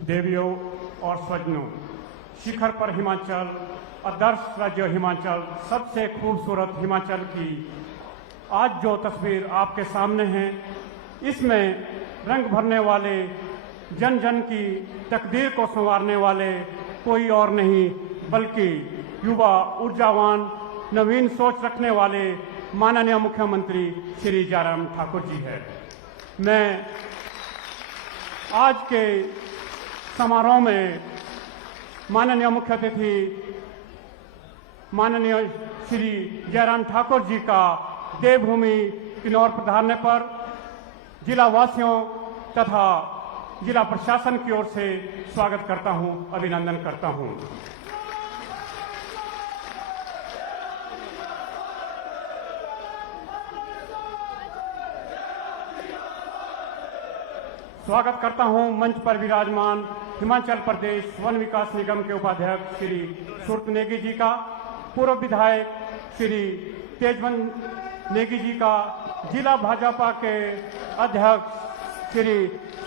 देवियों और स्वजनों, शिखर पर हिमाचल, आदर्श राज्य हिमाचल, सबसे खूबसूरत हिमाचल की आज जो तस्वीर आपके सामने है, इसमें रंग भरने वाले, जन जन की तकदीर को संवारने वाले कोई और नहीं बल्कि युवा, ऊर्जावान, नवीन सोच रखने वाले माननीय मुख्यमंत्री श्री जयराम ठाकुर जी है। मैं आज के समारोह में माननीय मुख्य अतिथि माननीय श्री जयराम ठाकुर जी का देवभूमि किन्नौर पधारने पर जिला वासियों तथा जिला प्रशासन की ओर से स्वागत करता हूं, अभिनंदन करता हूं। स्वागत करता हूं मंच पर विराजमान हिमाचल प्रदेश वन विकास निगम के उपाध्यक्ष श्री सुरत नेगी जी का, पूर्व विधायक श्री तेजवंत नेगी जी का, जिला भाजपा के अध्यक्ष श्री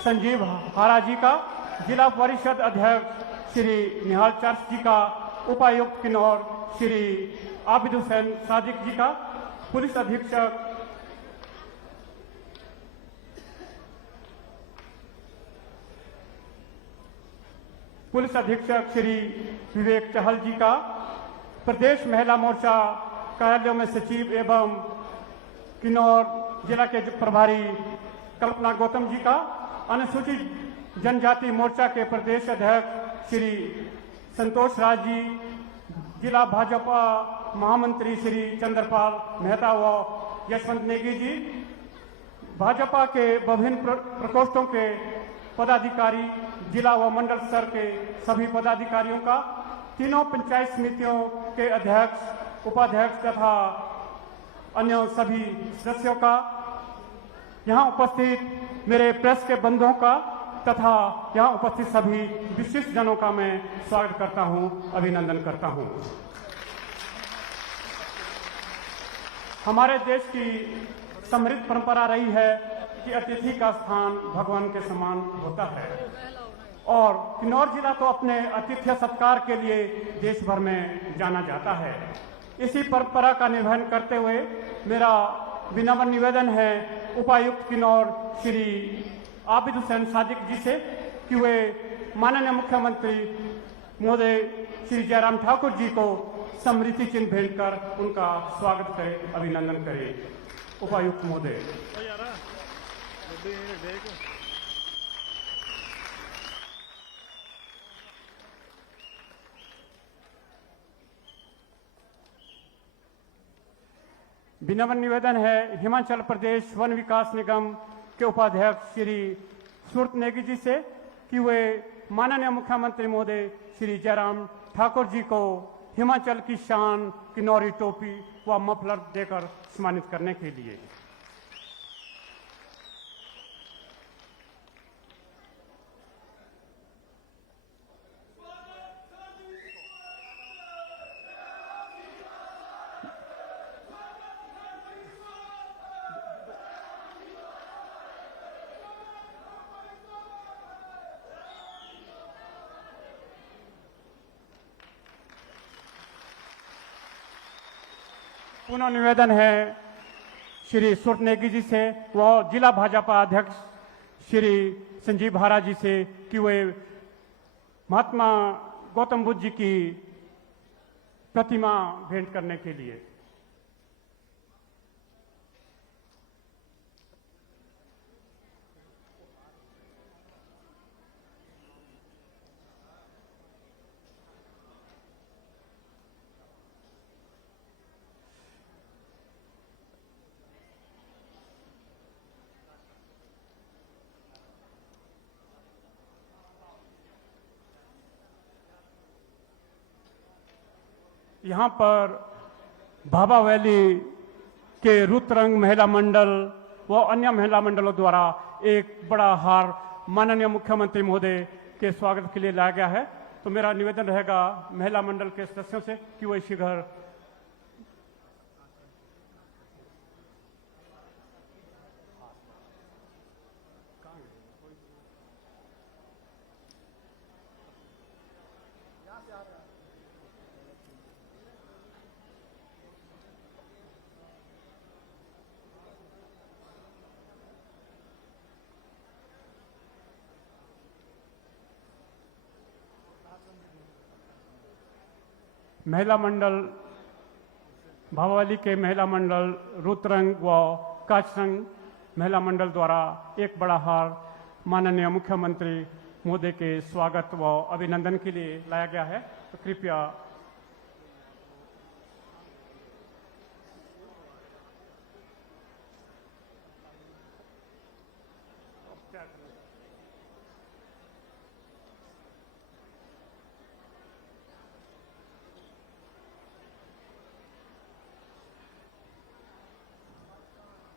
संजीव हारा जी का, जिला परिषद अध्यक्ष श्री निहाल चर्च जी का, उपायुक्त किन्नौर श्री आबिद हुसैन सादिक जी का, पुलिस अधीक्षक श्री विवेक चहल जी का, प्रदेश महिला मोर्चा कार्यालयों में सचिव एवं किन्नौर जिला के प्रभारी कल्पना गौतम जी का, अनुसूचित जनजाति मोर्चा के प्रदेश अध्यक्ष श्री संतोष राज जी, जिला भाजपा महामंत्री श्री चंद्रपाल मेहता व यशवंत नेगी जी, भाजपा के विभिन्न प्रकोष्ठों के पदाधिकारी, जिला व मंडल स्तर के सभी पदाधिकारियों का, तीनों पंचायत समितियों के अध्यक्ष, उपाध्यक्ष तथा अन्य सभी सदस्यों का, यहाँ उपस्थित मेरे प्रेस के बंधुओं का तथा यहाँ उपस्थित सभी विशिष्ट जनों का मैं स्वागत करता हूँ, अभिनंदन करता हूँ। हमारे देश की समृद्ध परंपरा रही है कि अतिथि का स्थान भगवान के समान होता है और किन्नौर जिला तो अपने आतिथ्य सत्कार के लिए देश भर में जाना जाता है। इसी परंपरा का निर्वहन करते हुए मेरा विनम्र निवेदन है उपायुक्त किन्नौर श्री आबिद हुसैन सादिक जी से कि वे माननीय मुख्यमंत्री महोदय श्री जयराम ठाकुर जी को स्मृति चिन्ह भेंट कर उनका स्वागत करें, अभिनंदन करें। उपायुक्त महोदय। विनम्र निवेदन है हिमाचल प्रदेश वन विकास निगम के उपाध्यक्ष श्री सुरत नेगी जी से कि वे माननीय मुख्यमंत्री महोदय श्री जयराम ठाकुर जी को हिमाचल की शान किन्नौरी टोपी व मफलर देकर सम्मानित करने के लिए। पुनः निवेदन है श्री सुरत नेगी जी से व जिला भाजपा अध्यक्ष श्री संजीव भारा जी से कि वे महात्मा गौतम बुद्ध जी की प्रतिमा भेंट करने के लिए। यहाँ पर भाभा वैली के रुद्रंग महिला मंडल व अन्य महिला मंडलों द्वारा एक बड़ा हार माननीय मुख्यमंत्री महोदय के स्वागत के लिए लाया गया है। तो मेरा निवेदन रहेगा महिला मंडल के सदस्यों से कि वह शीघ्र महिला मंडल भावाली के महिला मंडल रुद्रंग व काचरंग महिला मंडल द्वारा एक बड़ा हार माननीय मुख्यमंत्री महोदय के स्वागत व अभिनंदन के लिए लाया गया है। तो कृपया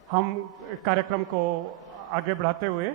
हम कार्यक्रम को आगे बढ़ाते हुए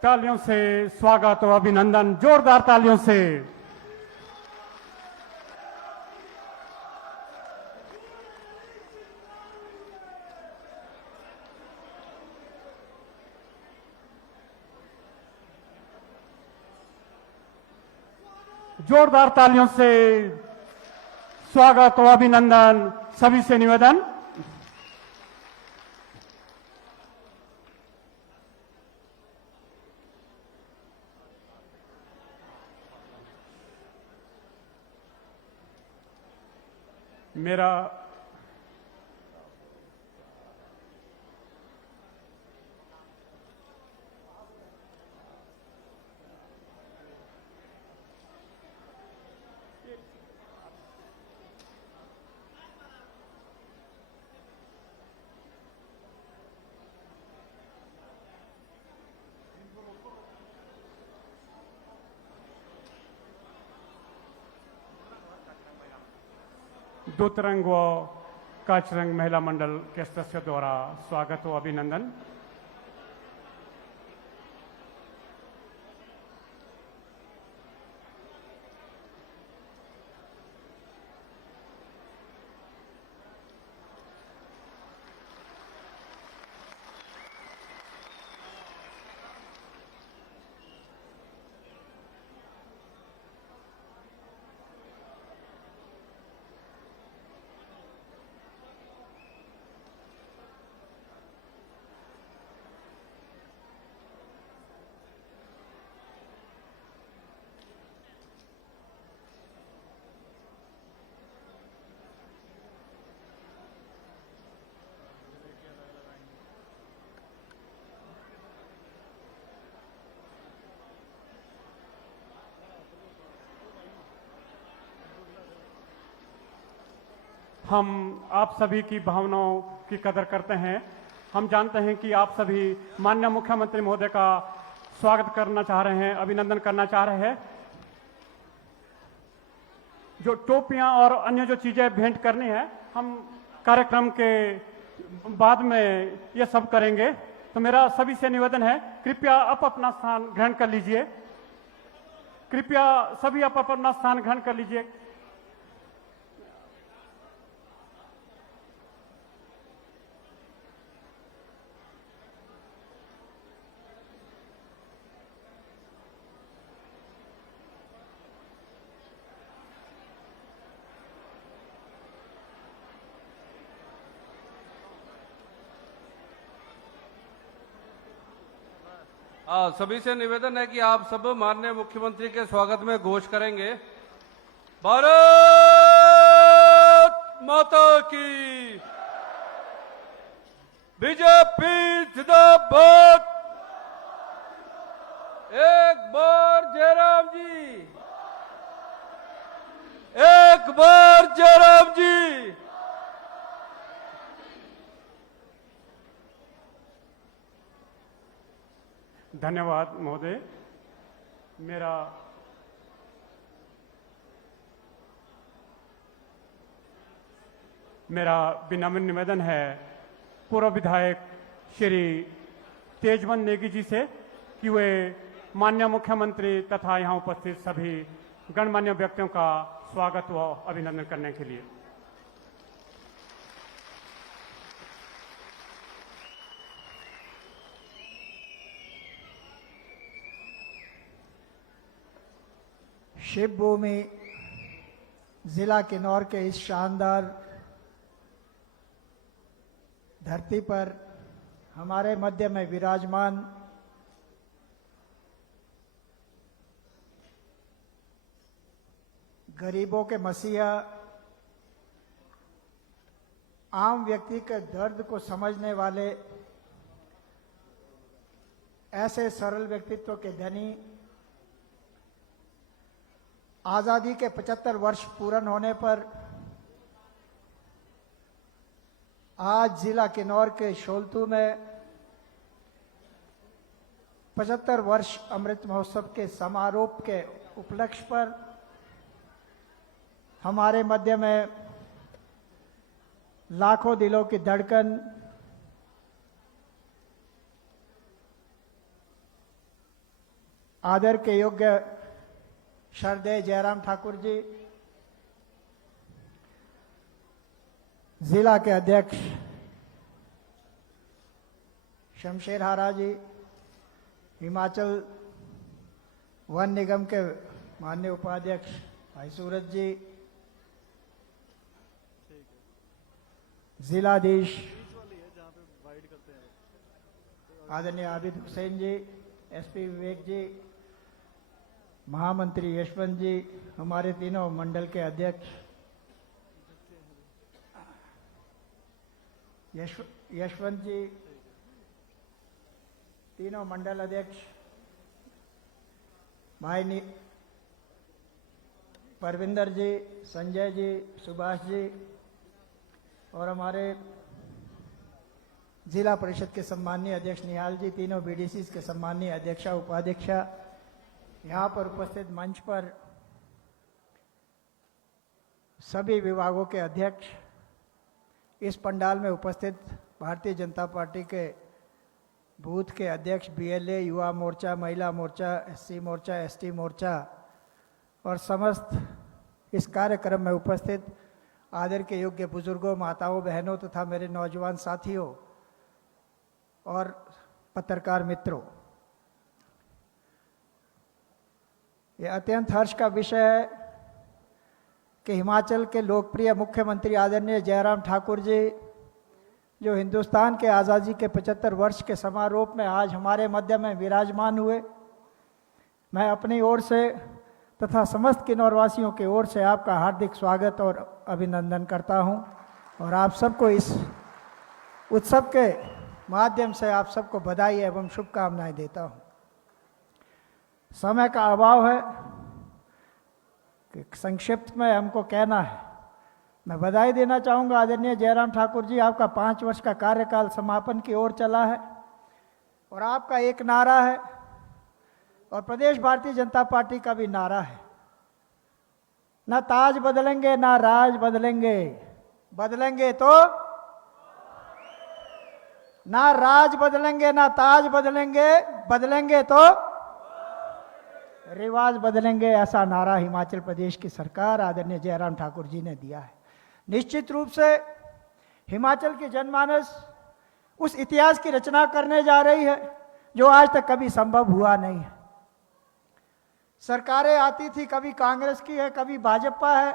तालियों से स्वागत और अभिनंदन, जोरदार तालियों से। जोरदार तालियों से स्वागत और अभिनंदन सभी से निवेदन। मेरा दूत रंग व काच रंग महिला मंडल के सदस्यों द्वारा स्वागत व अभिनंदन। हम आप सभी की भावनाओं की कदर करते हैं। हम जानते हैं कि आप सभी माननीय मुख्यमंत्री महोदय का स्वागत करना चाह रहे हैं, अभिनंदन करना चाह रहे हैं। जो टोपियां और अन्य जो चीजें भेंट करनी है, हम कार्यक्रम के बाद में ये सब करेंगे। तो मेरा सभी से निवेदन है, कृपया आप अपना स्थान ग्रहण कर लीजिए। कृपया सभी आप अपना स्थान ग्रहण कर लीजिए। सभी से निवेदन है कि आप सब माननीय मुख्यमंत्री के स्वागत में घोष करेंगे। भारत माता की, बीजेपी जिंदाबाद। एक बार जयराम जी, एक बार जयराम जी। धन्यवाद महोदय। मेरा विनम्र निवेदन है पूर्व विधायक श्री तेजवंत नेगी जी से कि वे माननीय मुख्यमंत्री तथा यहाँ उपस्थित सभी गणमान्य व्यक्तियों का स्वागत व अभिनंदन करने के लिए। शिवभूमि जिला किन्नौर के इस शानदार धरती पर हमारे मध्य में विराजमान गरीबों के मसीहा, आम व्यक्ति के दर्द को समझने वाले ऐसे सरल व्यक्तित्व के धनी, आजादी के 75 वर्ष पूर्ण होने पर आज जिला किन्नौर के शोलतू में 75 वर्ष अमृत महोत्सव के समारोह के उपलक्ष्य पर हमारे मध्य में लाखों दिलों की धड़कन, आदर के योग्य श्रद्धेय जयराम ठाकुर जी, जिला के अध्यक्ष शमशेर हारा जी, हिमाचल वन निगम के माननीय उपाध्यक्ष भाई सूरज जी, जिलाधीश आदरणीय आबिद हुसैन जी, एसपी विवेक जी, महामंत्री यशवंत जी, हमारे तीनों मंडल के अध्यक्ष यशवंत जी, तीनों मंडल अध्यक्ष भाई परविंदर जी, संजय जी, सुभाष जी और हमारे जिला परिषद के सम्माननीय अध्यक्ष निहाल जी, तीनों बीडीसी के सम्माननीय अध्यक्षा उपाध्यक्षा, यहाँ पर उपस्थित मंच पर सभी विभागों के अध्यक्ष, इस पंडाल में उपस्थित भारतीय जनता पार्टी के बूथ के अध्यक्ष, बीएलए, युवा मोर्चा, महिला मोर्चा, एससी मोर्चा, एसटी मोर्चा और समस्त इस कार्यक्रम में उपस्थित आदर के योग्य बुजुर्गों, माताओं, बहनों तथा मेरे नौजवान साथियों और पत्रकार मित्रों, यह अत्यंत हर्ष का विषय है कि हिमाचल के लोकप्रिय मुख्यमंत्री आदरणीय जयराम ठाकुर जी, जो हिंदुस्तान के आज़ादी के 75 वर्ष के समारोह में आज हमारे मध्य में विराजमान हुए, मैं अपनी ओर से तथा समस्त किन्नौर वासियों की ओर से आपका हार्दिक स्वागत और अभिनंदन करता हूं और आप सबको इस उत्सव के माध्यम से आप सबको बधाई एवं शुभकामनाएं देता हूं। समय का अभाव है कि संक्षिप्त में हमको कहना है। मैं बधाई देना चाहूँगा आदरणीय जयराम ठाकुर जी, आपका 5 वर्ष का कार्यकाल समापन की ओर चला है और आपका एक नारा है और प्रदेश भारतीय जनता पार्टी का भी नारा है, ना ताज बदलेंगे ना राज बदलेंगे, बदलेंगे तो ना राज बदलेंगे ना ताज बदलेंगे, बदलेंगे तो रिवाज बदलेंगे। ऐसा नारा हिमाचल प्रदेश की सरकार आदरणीय जयराम ठाकुर जी ने दिया है। निश्चित रूप से हिमाचल की जनमानस उस इतिहास की रचना करने जा रही है जो आज तक कभी संभव हुआ नहीं है। सरकारें आती थी, कभी कांग्रेस की है, कभी भाजपा है,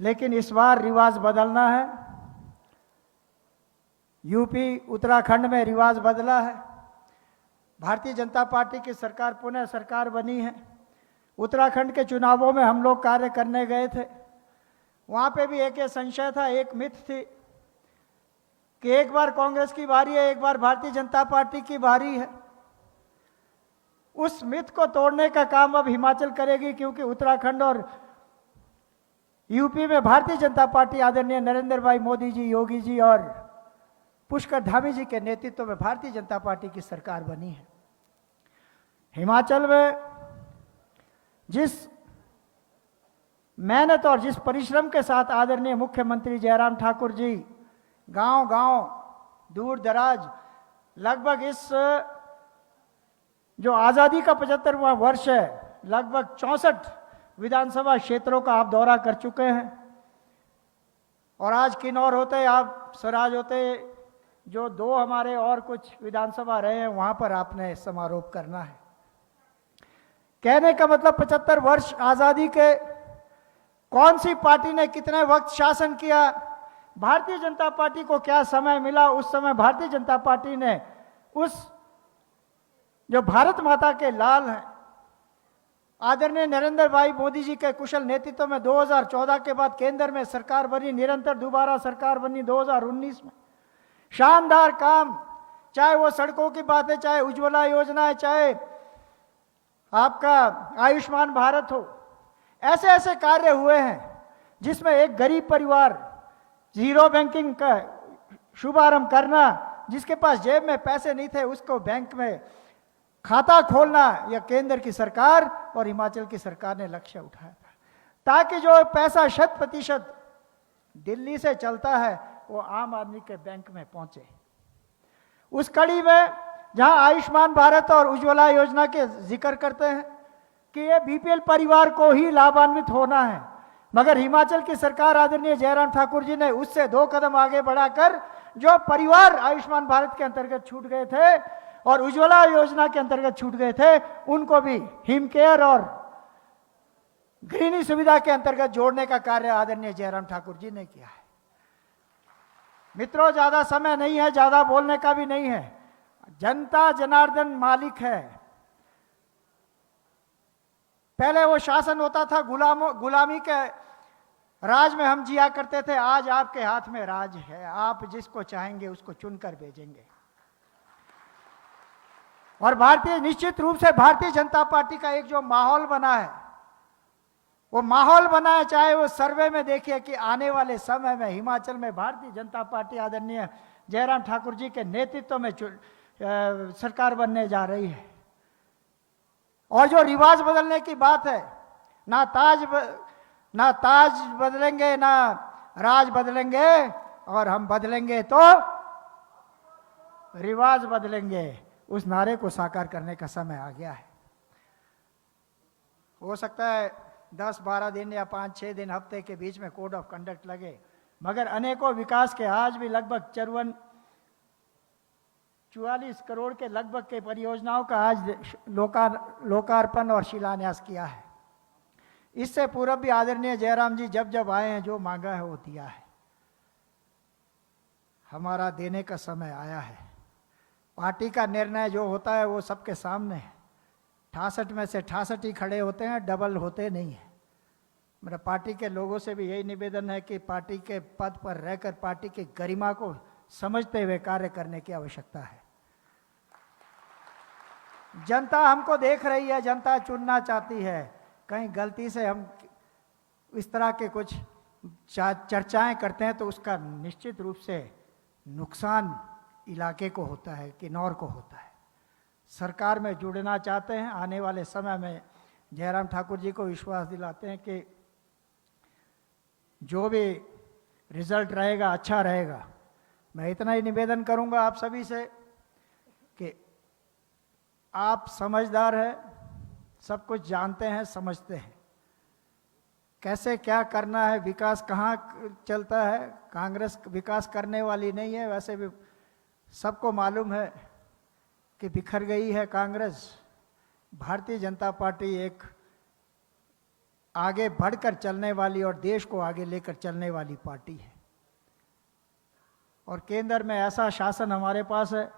लेकिन इस बार रिवाज बदलना है। यूपी, उत्तराखंड में रिवाज बदला है। भारतीय जनता पार्टी की सरकार पुनः सरकार बनी है। उत्तराखंड के चुनावों में हम लोग कार्य करने गए थे, वहां पे भी एक संशय था, एक मिथ थी कि एक बार कांग्रेस की बारी है, एक बार भारतीय जनता पार्टी की बारी है। उस मिथ को तोड़ने का काम अब हिमाचल करेगी, क्योंकि उत्तराखंड और यूपी में भारतीय जनता पार्टी आदरणीय नरेंद्र भाई मोदी जी, योगी जी और पुष्कर धामी जी के नेतृत्व में भारतीय जनता पार्टी की सरकार बनी है। हिमाचल में जिस मेहनत और जिस परिश्रम के साथ आदरणीय मुख्यमंत्री जयराम ठाकुर जी गांव-गांव, दूर दराज, लगभग इस जो आज़ादी का 75वां वर्ष है, लगभग 64 विधानसभा क्षेत्रों का आप दौरा कर चुके हैं और आज किन्नौर होते, आप स्वराज होते, जो 2 हमारे और कुछ विधानसभा रहे हैं, वहां पर आपने समारोह करना है। कहने का मतलब 75 वर्ष आज़ादी के कौन सी पार्टी ने कितने वक्त शासन किया, भारतीय जनता पार्टी को क्या समय मिला, उस समय भारतीय जनता पार्टी ने उस जो भारत माता के लाल हैं आदरणीय नरेंद्र भाई मोदी जी के कुशल नेतृत्व में 2014 के बाद केंद्र में सरकार बनी, निरंतर दोबारा सरकार बनी 2019 में। शानदार काम, चाहे वो सड़कों की बात है, चाहे उज्ज्वला योजना है, चाहे आपका आयुष्मान भारत हो, ऐसे ऐसे कार्य हुए हैं जिसमें एक गरीब परिवार, जीरो बैंकिंग का शुभारंभ करना, जिसके पास जेब में पैसे नहीं थे उसको बैंक में खाता खोलना, यह केंद्र की सरकार और हिमाचल की सरकार ने लक्ष्य उठाया था, ताकि जो पैसा 100% दिल्ली से चलता है वो आम आदमी के बैंक में पहुंचे। उस कड़ी में जहां आयुष्मान भारत और उज्ज्वला योजना के जिक्र करते हैं कि ये बीपीएल परिवार को ही लाभान्वित होना है, मगर हिमाचल की सरकार आदरणीय जयराम ठाकुर जी ने उससे 2 कदम आगे बढ़ाकर जो परिवार आयुष्मान भारत के अंतर्गत छूट गए थे और उज्ज्वला योजना के अंतर्गत छूट गए थे, उनको भी हिमकेयर और गृहिणी सुविधा के अंतर्गत जोड़ने का कार्य आदरणीय जयराम ठाकुर जी ने किया है। मित्रों, ज्यादा समय नहीं है, ज्यादा बोलने का भी नहीं है। जनता जनार्दन मालिक है। पहले वो शासन होता था, गुलामी के राज में हम जिया करते थे। आज आपके हाथ में राज है, आप जिसको चाहेंगे उसको चुनकर भेजेंगे। और निश्चित रूप से भारतीय जनता पार्टी का एक जो माहौल बना है, वो माहौल बना है, चाहे वो सर्वे में देखिए कि आने वाले समय में हिमाचल में भारतीय जनता पार्टी आदरणीय जयराम ठाकुर जी के नेतृत्व में सरकार बनने जा रही है। और जो रिवाज बदलने की बात है, ना ताज बदलेंगे ना राज बदलेंगे, और हम बदलेंगे तो रिवाज बदलेंगे, उस नारे को साकार करने का समय आ गया है। हो सकता है 10-12 दिन या 5-6 दिन हफ्ते के बीच में कोड ऑफ कंडक्ट लगे, मगर अनेकों विकास के आज भी लगभग 44 करोड़ के लगभग के परियोजनाओं का आज लोकार्पण और शिलान्यास किया है। इससे पूर्व भी आदरणीय जयराम जी जब जब आए हैं, जो मांगा है वो दिया है। हमारा देने का समय आया है। पार्टी का निर्णय जो होता है वो सबके सामने है। 68 में से 68 ही खड़े होते हैं, डबल होते नहीं है। मेरा पार्टी के लोगों से भी यही निवेदन है कि पार्टी के पद पर रहकर पार्टी की गरिमा को समझते हुए कार्य करने की आवश्यकता है। जनता हमको देख रही है, जनता चुनना चाहती है। कहीं गलती से हम इस तरह के कुछ चर्चाएं करते हैं तो उसका निश्चित रूप से नुकसान इलाके को होता है, किन्नौर को होता है। सरकार में जुड़ना चाहते हैं, आने वाले समय में जयराम ठाकुर जी को विश्वास दिलाते हैं कि जो भी रिजल्ट रहेगा अच्छा रहेगा। मैं इतना ही निवेदन करूंगा आप सभी से कि आप समझदार हैं, सब कुछ जानते हैं, समझते हैं कैसे क्या करना है, विकास कहाँ चलता है। कांग्रेस विकास करने वाली नहीं है, वैसे भी सबको मालूम है कि बिखर गई है कांग्रेस। भारतीय जनता पार्टी एक आगे बढ़कर चलने वाली और देश को आगे लेकर चलने वाली पार्टी है। और केंद्र में ऐसा शासन हमारे पास है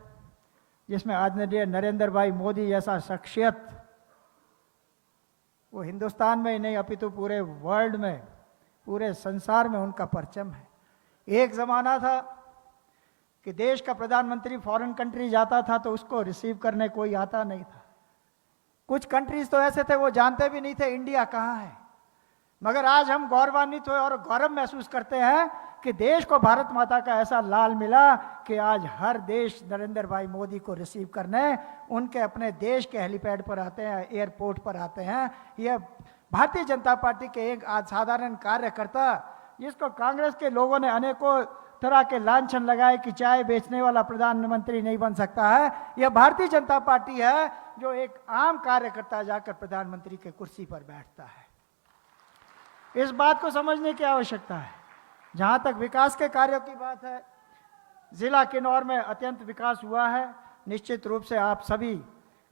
जिसमें आदरणीय नरेंद्र भाई मोदी जैसा शख्सियत, वो हिंदुस्तान में ही नहीं अपितु पूरे वर्ल्ड में, पूरे संसार में उनका परचम है। एक ज़माना था कि देश का प्रधानमंत्री फॉरेन कंट्री जाता था तो उसको रिसीव करने कोई आता नहीं था। कुछ कंट्रीज तो ऐसे थे वो जानते भी नहीं थे इंडिया कहाँ है। मगर आज हम गौरवान्वित हुए और गौरव महसूस करते हैं कि देश को भारत माता का ऐसा लाल मिला कि आज हर देश नरेंद्र भाई मोदी को रिसीव करने उनके अपने देश के हेलीपैड पर आते हैं, एयरपोर्ट पर आते हैं। यह भारतीय जनता पार्टी के एक साधारण कार्यकर्ता, जिसको कांग्रेस के लोगों ने अनेकों तरह के लांछन लगाए कि चाय बेचने वाला प्रधानमंत्री नहीं बन सकता है, यह भारतीय जनता पार्टी है जो एक आम कार्यकर्ता जाकर प्रधानमंत्री के कुर्सी पर बैठता है। इस बात को समझने की आवश्यकता है। जहाँ तक विकास के कार्यों की बात है, जिला किन्नौर में अत्यंत विकास हुआ है। निश्चित रूप से आप सभी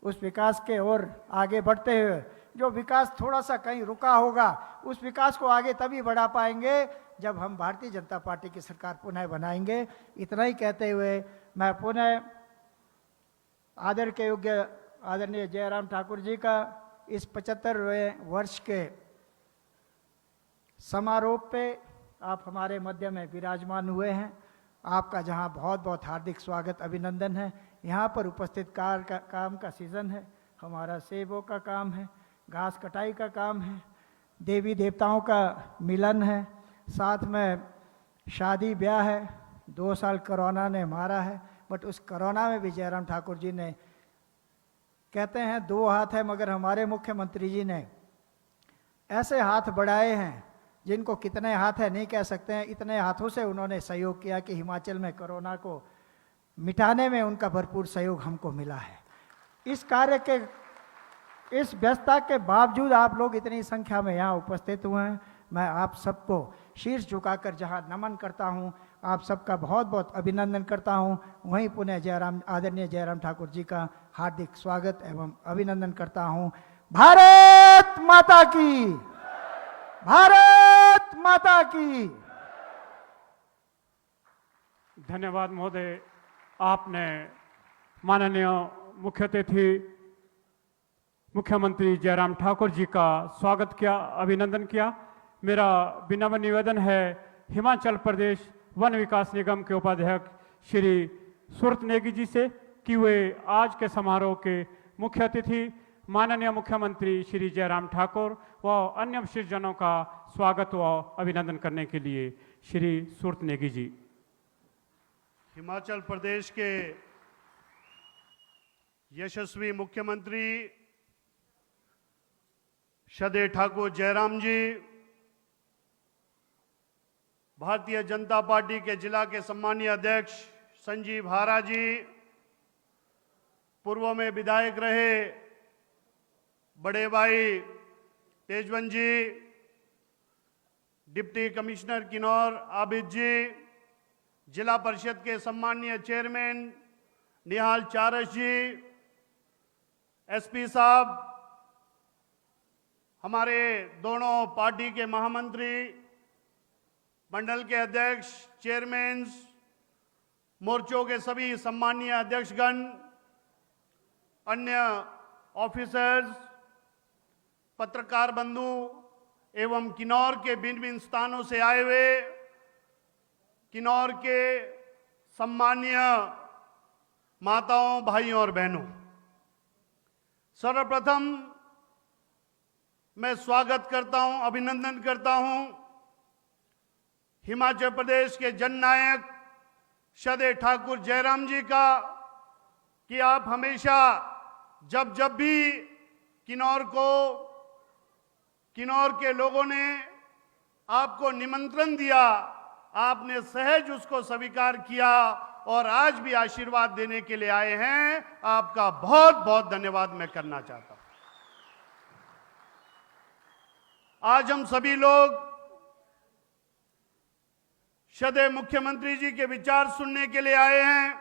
उस विकास के ओर आगे बढ़ते हुए, जो विकास थोड़ा सा कहीं रुका होगा उस विकास को आगे तभी बढ़ा पाएंगे जब हम भारतीय जनता पार्टी की सरकार पुनः बनाएंगे। इतना ही कहते हुए मैं पुनः आदर के योग्य आदरणीय जयराम ठाकुर जी का इस 75वें वर्ष के समारोह पे आप हमारे मध्य में विराजमान हुए हैं। आपका जहां बहुत बहुत हार्दिक स्वागत, अभिनंदन है। यहाँ पर उपस्थित काम का सीज़न है, हमारा सेबों का काम है, घास कटाई का काम है, देवी देवताओं का मिलन है, साथ में शादी ब्याह है। 2 साल कोरोना ने मारा है, बट उस कोरोना में भी जयराम ठाकुर जी ने, कहते हैं 2 हाथ है, मगर हमारे मुख्यमंत्री जी ने ऐसे हाथ बढ़ाए हैं जिनको कितने हाथ है नहीं कह सकते हैं। इतने हाथों से उन्होंने सहयोग किया कि हिमाचल में कोरोना को मिटाने में उनका भरपूर सहयोग हमको मिला है। इस कार्य के, इस व्यस्तता के बावजूद आप लोग इतनी संख्या में यहाँ उपस्थित हुए हैं। मैं आप सबको शीर्ष झुकाकर जहाँ नमन करता हूँ आप सबका बहुत बहुत अभिनंदन करता हूं। वहीं पुनः आदरणीय जयराम ठाकुर जी का हार्दिक स्वागत एवं अभिनंदन करता हूं। भारत माता की, भारत माता की। धन्यवाद महोदय। आपने माननीय मुख्य अतिथि मुख्यमंत्री जयराम ठाकुर जी का स्वागत किया, अभिनंदन किया। मेरा विनम्र निवेदन है हिमाचल प्रदेश वन विकास निगम के उपाध्यक्ष श्री सुरत नेगी जी से कि वे आज के समारोह के मुख्य अतिथि माननीय मुख्यमंत्री श्री जयराम ठाकुर व अन्य विशिष्टजनों का स्वागत व अभिनंदन करने के लिए श्री सुरत नेगी जी। हिमाचल प्रदेश के यशस्वी मुख्यमंत्री श्रद्धेय ठाकुर जयराम जी, भारतीय जनता पार्टी के जिला के सम्मानीय अध्यक्ष संजीव हारा जी, पूर्व में विधायक रहे बड़े भाई तेजवन जी, डिप्टी कमिश्नर किन्नौर आबिद जी, जिला परिषद के सम्मानीय चेयरमैन निहाल चारस जी, एसपी साहब, हमारे दोनों पार्टी के महामंत्री, मंडल के अध्यक्ष, चेयरमैन, मोर्चों के सभी सम्मानीय अध्यक्षगण, अन्य ऑफिसर्स, पत्रकार बंधु एवं किन्नौर के भिन्न भिन्न स्थानों से आए हुए किन्नौर के सम्मानीय माताओं, भाइयों और बहनों, सर्वप्रथम मैं स्वागत करता हूं, अभिनंदन करता हूं हिमाचल प्रदेश के जननायक श्रद्धेय ठाकुर जयराम जी का कि आप हमेशा जब भी किन्नौर के लोगों ने आपको निमंत्रण दिया, आपने सहज उसको स्वीकार किया और आज भी आशीर्वाद देने के लिए आए हैं। आपका बहुत बहुत धन्यवाद मैं करना चाहता हूं। आज हम सभी लोग श्रद्धेय मुख्यमंत्री जी के विचार सुनने के लिए आए हैं,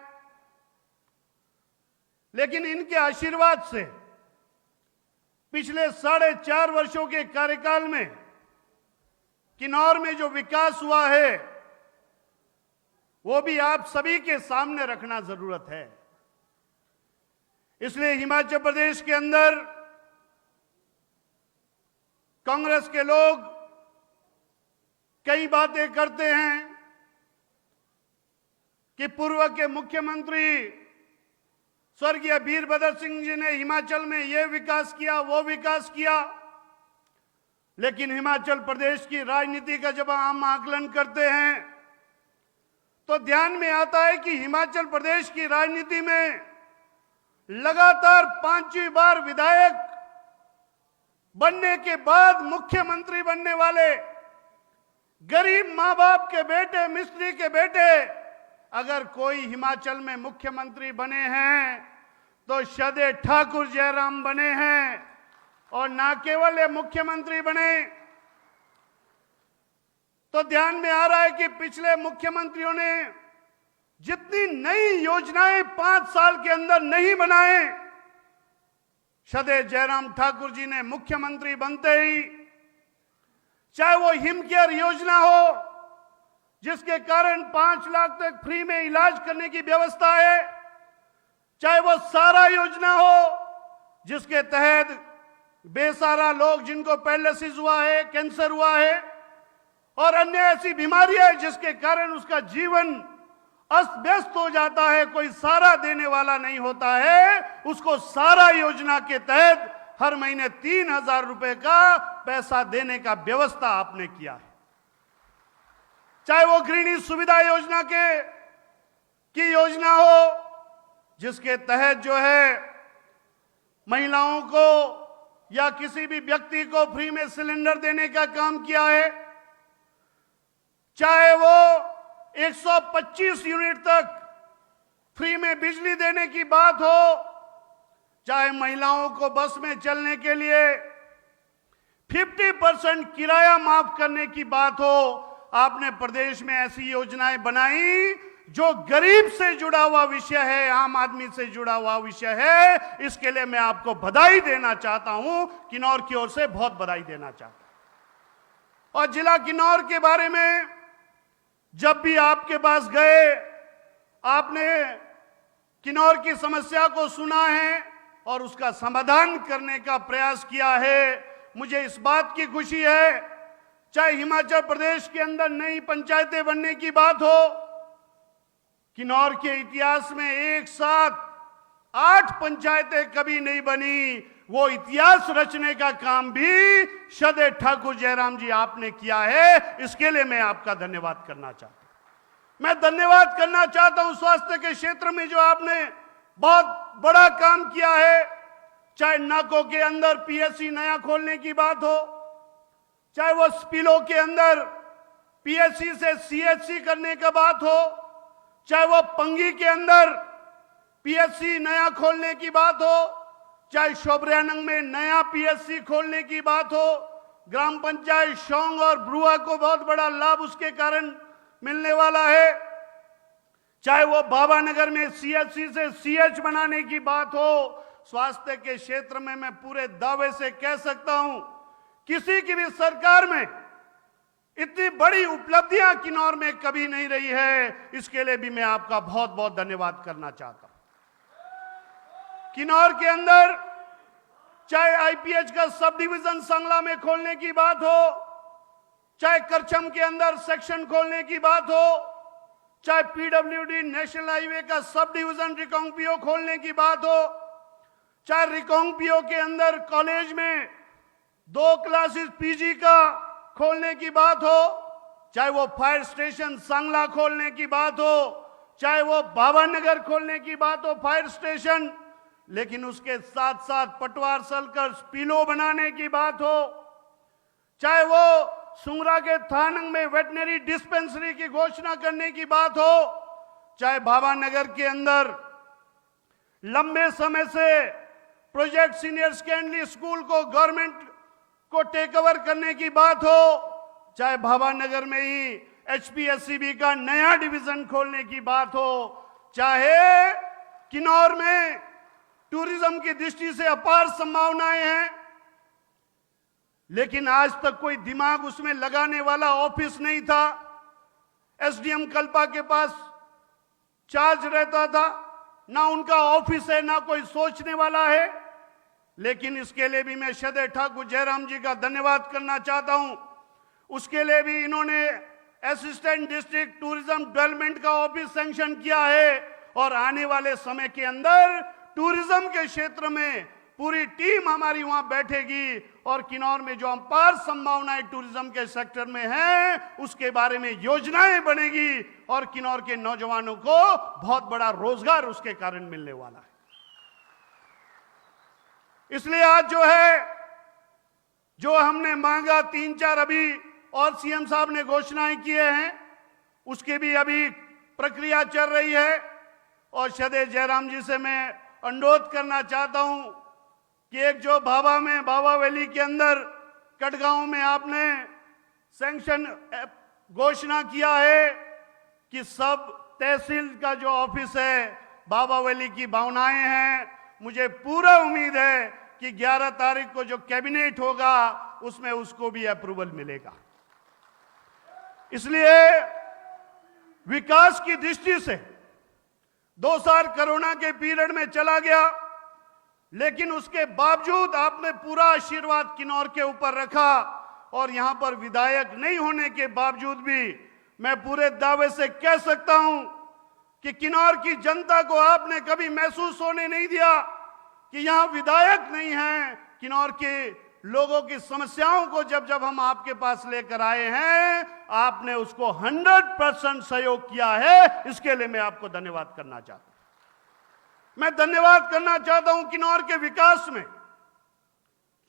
लेकिन इनके आशीर्वाद से पिछले 4.5 वर्षों के कार्यकाल में किन्नौर में जो विकास हुआ है वो भी आप सभी के सामने रखना जरूरत है। इसलिए हिमाचल प्रदेश के अंदर कांग्रेस के लोग कई बातें करते हैं कि पूर्व के मुख्यमंत्री स्वर्गीय वीरभद्र सिंह जी ने हिमाचल में यह विकास किया, वो विकास किया, लेकिन हिमाचल प्रदेश की राजनीति का जब हम आकलन करते हैं तो ध्यान में आता है कि हिमाचल प्रदेश की राजनीति में लगातार 5वीं बार विधायक बनने के बाद मुख्यमंत्री बनने वाले गरीब मां बाप के बेटे, मिस्त्री के बेटे, अगर कोई हिमाचल में मुख्यमंत्री बने हैं तो श्रद्धेय ठाकुर जयराम बने हैं। और ना केवल ये मुख्यमंत्री बने, तो ध्यान में आ रहा है कि पिछले मुख्यमंत्रियों ने जितनी नई योजनाएं 5 साल के अंदर नहीं बनाए, श्रद्धेय जयराम ठाकुर जी ने मुख्यमंत्री बनते ही, चाहे वो हिम केयर योजना हो जिसके कारण 5 लाख तक फ्री में इलाज करने की व्यवस्था है, चाहे वो सारा योजना हो जिसके तहत बेसहारा लोग जिनको पैरालिसिस हुआ है, कैंसर हुआ है और अन्य ऐसी बीमारियां हैं जिसके कारण उसका जीवन अस्त व्यस्त हो जाता है, कोई सहारा देने वाला नहीं होता है, उसको सारा योजना के तहत हर महीने 3,000 रुपए का पैसा देने का व्यवस्था आपने किया है। चाहे वो गृहिणी सुविधा योजना की योजना हो जिसके तहत जो है महिलाओं को या किसी भी व्यक्ति को फ्री में सिलेंडर देने का काम किया है, चाहे वो 125 यूनिट तक फ्री में बिजली देने की बात हो, चाहे महिलाओं को बस में चलने के लिए 50% किराया माफ करने की बात हो, आपने प्रदेश में ऐसी योजनाएं बनाई जो गरीब से जुड़ा हुआ विषय है, आम आदमी से जुड़ा हुआ विषय है। इसके लिए मैं आपको बधाई देना चाहता हूं, किन्नौर की ओर से बहुत बधाई देना चाहता हूं। और जिला किन्नौर के बारे में जब भी आपके पास गए, आपने किन्नौर की समस्या को सुना है और उसका समाधान करने का प्रयास किया है। मुझे इस बात की खुशी है, चाहे हिमाचल प्रदेश के अंदर नई पंचायतें बनने की बात हो, किन्नौर के इतिहास में एक साथ 8 पंचायतें कभी नहीं बनी। वो इतिहास रचने का काम भी श्रद्धेय ठाकुर जयराम जी आपने किया है। इसके लिए मैं आपका धन्यवाद करना चाहता हूं। मैं धन्यवाद करना चाहता हूं स्वास्थ्य के क्षेत्र में जो आपने बहुत बड़ा काम किया है, चाहे नाकों के अंदर पीएचसी नया खोलने की बात हो, चाहे वो स्पीलो के अंदर पीएचसी से सीएचसी करने का बात हो, चाहे वो पंगी के अंदर पीएचसी नया खोलने की बात हो, चाहे शोबरियानंग में नया पीएचसी खोलने की बात हो, ग्राम पंचायत शोंग और ब्रुआ को बहुत बड़ा लाभ उसके कारण मिलने वाला है, चाहे वो बाबानगर में सीएचसी से सीएच बनाने की बात हो। स्वास्थ्य के क्षेत्र में मैं पूरे दावे से कह सकता हूं, किसी की भी सरकार में इतनी बड़ी उपलब्धियां किन्नौर में कभी नहीं रही है। इसके लिए भी मैं आपका बहुत बहुत धन्यवाद करना चाहता हूं। किन्नौर के अंदर चाहे आईपीएच का सब डिवीजन सांगला में खोलने की बात हो, चाहे करछम के अंदर सेक्शन खोलने की बात हो, चाहे पीडब्ल्यूडी नेशनल हाईवे का सब डिवीजन रिकोंगपियो खोलने की बात हो, चाहे रिकोंगपियो के अंदर कॉलेज में 2 क्लासेस पीजी का खोलने की बात हो, चाहे वो फायर स्टेशन सांगला खोलने की बात हो, चाहे वो बाबानगर खोलने की बात हो फायर स्टेशन, लेकिन उसके साथ साथ पटवार सलकर स्पीलो बनाने की बात हो, चाहे वो सुंगरा के थानंग में वेटनरी डिस्पेंसरी की घोषणा करने की बात हो, चाहे बाबानगर के अंदर लंबे समय से प्रोजेक्ट सीनियर सेकेंडरी स्कूल को गवर्नमेंट को टेक ओवर करने की बात हो, चाहे भावानगर में ही एचपीएससीबी का नया डिवीजन खोलने की बात हो, चाहे किन्नौर में टूरिज्म की दृष्टि से अपार संभावनाएं हैं, लेकिन आज तक कोई दिमाग उसमें लगाने वाला ऑफिस नहीं था। एसडीएम कल्पा के पास चार्ज रहता था, ना उनका ऑफिस है, ना कोई सोचने वाला है। लेकिन इसके लिए भी मैं श्रद्धेय ठाकुर जयराम जी का धन्यवाद करना चाहता हूं। उसके लिए भी इन्होंने असिस्टेंट डिस्ट्रिक्ट टूरिज्म डेवलपमेंट का ऑफिस सैंक्शन किया है और आने वाले समय के अंदर टूरिज्म के क्षेत्र में पूरी टीम हमारी वहां बैठेगी और किन्नौर में जो अपार संभावनाएं टूरिज्म के सेक्टर में हैं उसके बारे में योजनाएं बनेगी और किन्नौर के नौजवानों को बहुत बड़ा रोजगार उसके कारण मिलने वाला है। इसलिए आज जो हमने मांगा 3-4 अभी और सीएम साहब ने घोषणाएं किए हैं, उसकी भी अभी प्रक्रिया चल रही है। और श्रद्धेय जयराम जी से मैं अनुरोध करना चाहता हूं कि एक जो बाबा वैली के अंदर कटगांव में आपने सैंक्शन घोषणा किया है कि सब तहसील का जो ऑफिस है बाबा वैली की भावनाएं हैं। मुझे पूरा उम्मीद है कि 11 तारीख को जो कैबिनेट होगा उसमें उसको भी अप्रूवल मिलेगा। इसलिए विकास की दृष्टि से 2 साल कोरोना के पीरियड में चला गया, लेकिन उसके बावजूद आपने पूरा आशीर्वाद किन्नौर के ऊपर रखा और यहां पर विधायक नहीं होने के बावजूद भी मैं पूरे दावे से कह सकता हूं कि किन्नौर की जनता को आपने कभी महसूस होने नहीं दिया कि यहां विधायक नहीं है। किन्नौर के लोगों की समस्याओं को जब जब हम आपके पास लेकर आए हैं आपने उसको 100% सहयोग किया है। इसके लिए मैं आपको धन्यवाद करना चाहता हूं। मैं धन्यवाद करना चाहता हूं किन्नौर के विकास में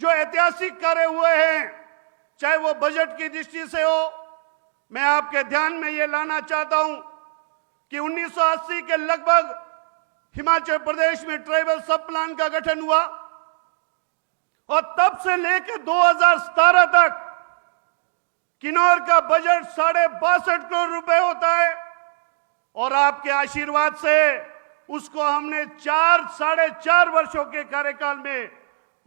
जो ऐतिहासिक कार्य हुए हैं, चाहे वो बजट की दृष्टि से हो। मैं आपके ध्यान में ये लाना चाहता हूं कि 1980 के लगभग हिमाचल प्रदेश में ट्राइबल सब प्लान का गठन हुआ और तब से लेकर 2017 तक किन्नौर का बजट 62.5 करोड़ रुपए होता है और आपके आशीर्वाद से उसको हमने 4-4.5 वर्षों के कार्यकाल में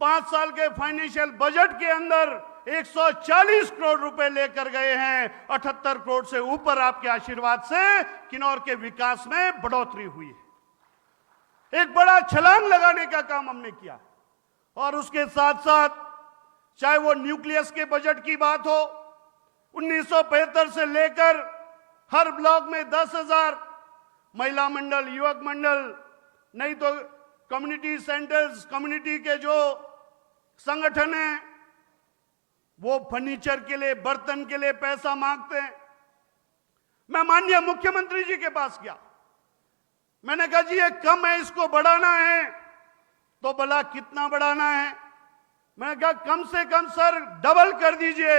5 साल के फाइनेंशियल बजट के अंदर 140 करोड़ रुपए लेकर गए हैं। 78 करोड़ से ऊपर आपके आशीर्वाद से किन्नौर के विकास में बढ़ोतरी हुई है। एक बड़ा छलांग लगाने का काम हमने किया और उसके साथ साथ चाहे वो न्यूक्लियस के बजट की बात हो, 1975 से लेकर हर ब्लॉक में 10,000 महिला मंडल, युवक मंडल, नहीं तो कम्युनिटी सेंटर्स, कम्युनिटी के जो संगठन हैं वो फर्नीचर के लिए, बर्तन के लिए पैसा मांगते हैं। मैं माननीय मुख्यमंत्री जी के पास गया, मैंने कहा जी ये कम है, इसको बढ़ाना है। तो बोला कितना बढ़ाना है? मैंने कहा कम से कम सर डबल कर दीजिए।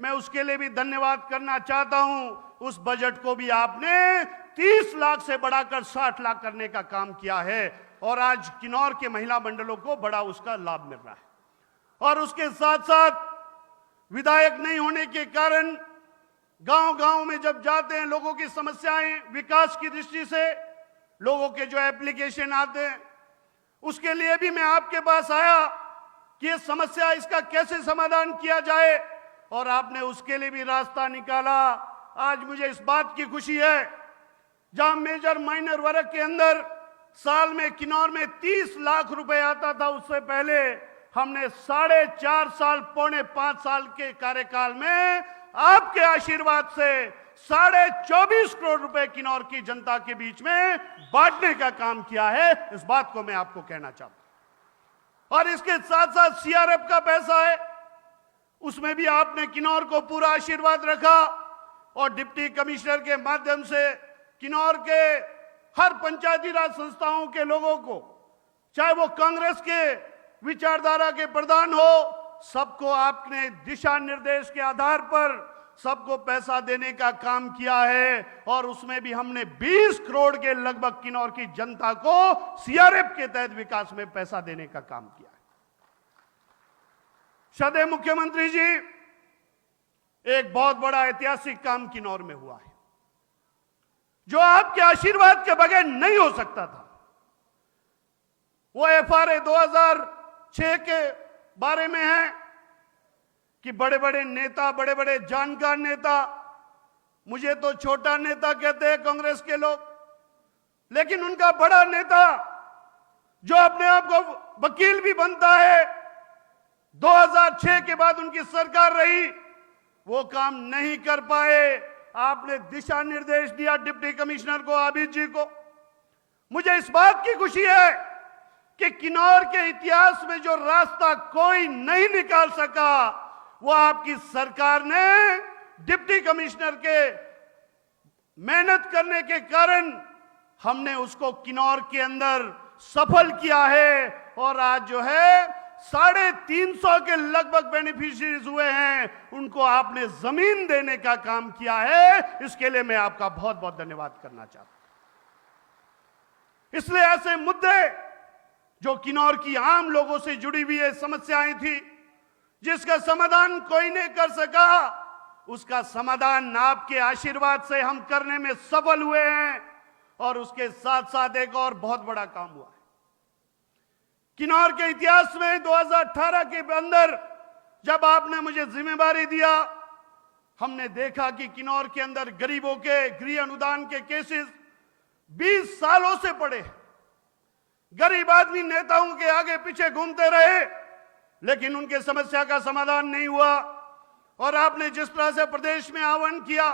मैं उसके लिए भी धन्यवाद करना चाहता हूं। उस बजट को भी आपने 30 लाख से बढ़ाकर 60 लाख करने का काम किया है और आज किन्नौर के महिला मंडलों को बड़ा उसका लाभ मिल रहा है। और उसके साथ साथ विधायक नहीं होने के कारण गांव-गांव में जब जाते हैं, लोगों की समस्याएं विकास की दृष्टि से लोगों के जो एप्लीकेशन आते हैं, उसके लिए भी मैं आपके पास आया कि ये समस्या, इसका कैसे समाधान किया जाए और आपने उसके लिए भी रास्ता निकाला। आज मुझे इस बात की खुशी है, जहां मेजर माइनर वर्ग के अंदर साल में किन्नौर में 30 लाख रुपए आता था, उससे पहले हमने 4.5 साल, 4.5 साल के कार्यकाल में आपके आशीर्वाद से 24.5 करोड़ रुपए किन्नौर की जनता के बीच में बांटने का काम किया है। इस बात को मैं आपको कहना चाहता हूं। और इसके साथ साथ सीआरएफ का पैसा है, उसमें भी आपने किन्नौर को पूरा आशीर्वाद रखा और डिप्टी कमिश्नर के माध्यम से किन्नौर के हर पंचायती राज संस्थाओं के लोगों को, चाहे वो कांग्रेस के विचारधारा के प्रधान हो, सबको आपने दिशा निर्देश के आधार पर सबको पैसा देने का काम किया है। और उसमें भी हमने 20 करोड़ के लगभग किन्नौर की जनता को सीआरएफ के तहत विकास में पैसा देने का काम किया है। श्रद्धेय मुख्यमंत्री जी, एक बहुत बड़ा ऐतिहासिक काम किन्नौर में हुआ है जो आपके आशीर्वाद के बगैर नहीं हो सकता था। वो एफआरए 2006 के बारे में है कि बड़े बड़े नेता, बड़े बड़े जानकार नेता, मुझे तो छोटा नेता कहते हैं कांग्रेस के लोग, लेकिन उनका बड़ा नेता जो अपने आप को वकील भी बनता है, 2006 के बाद उनकी सरकार रही, वो काम नहीं कर पाए। आपने दिशा निर्देश दिया डिप्टी कमिश्नर को, आबिद जी को। मुझे इस बात की खुशी है कि किन्नौर के इतिहास में जो रास्ता कोई नहीं निकाल सका, वो आपकी सरकार ने डिप्टी कमिश्नर के मेहनत करने के कारण हमने उसको किन्नौर के अंदर सफल किया है। और आज जो है 350 के लगभग बेनिफिशियरीज हुए हैं, उनको आपने जमीन देने का काम किया है। इसके लिए मैं आपका बहुत बहुत धन्यवाद करना चाहता हूं। इसलिए ऐसे मुद्दे जो किन्नौर की आम लोगों से जुड़ी हुई समस्याएं थी, जिसका समाधान कोई नहीं कर सका, उसका समाधान आपके आशीर्वाद से हम करने में सफल हुए हैं। और उसके साथ साथ एक और बहुत बड़ा काम हुआ है किन्नौर के इतिहास में। 2018 के अंदर जब आपने मुझे जिम्मेदारी दिया, हमने देखा कि किन्नौर के अंदर गरीबों के गृह अनुदान के केसेस 20 सालों से पड़े। गरीब आदमी नेताओं के आगे पीछे घूमते रहे, लेकिन उनके समस्या का समाधान नहीं हुआ। और आपने जिस तरह से प्रदेश में आह्वान किया,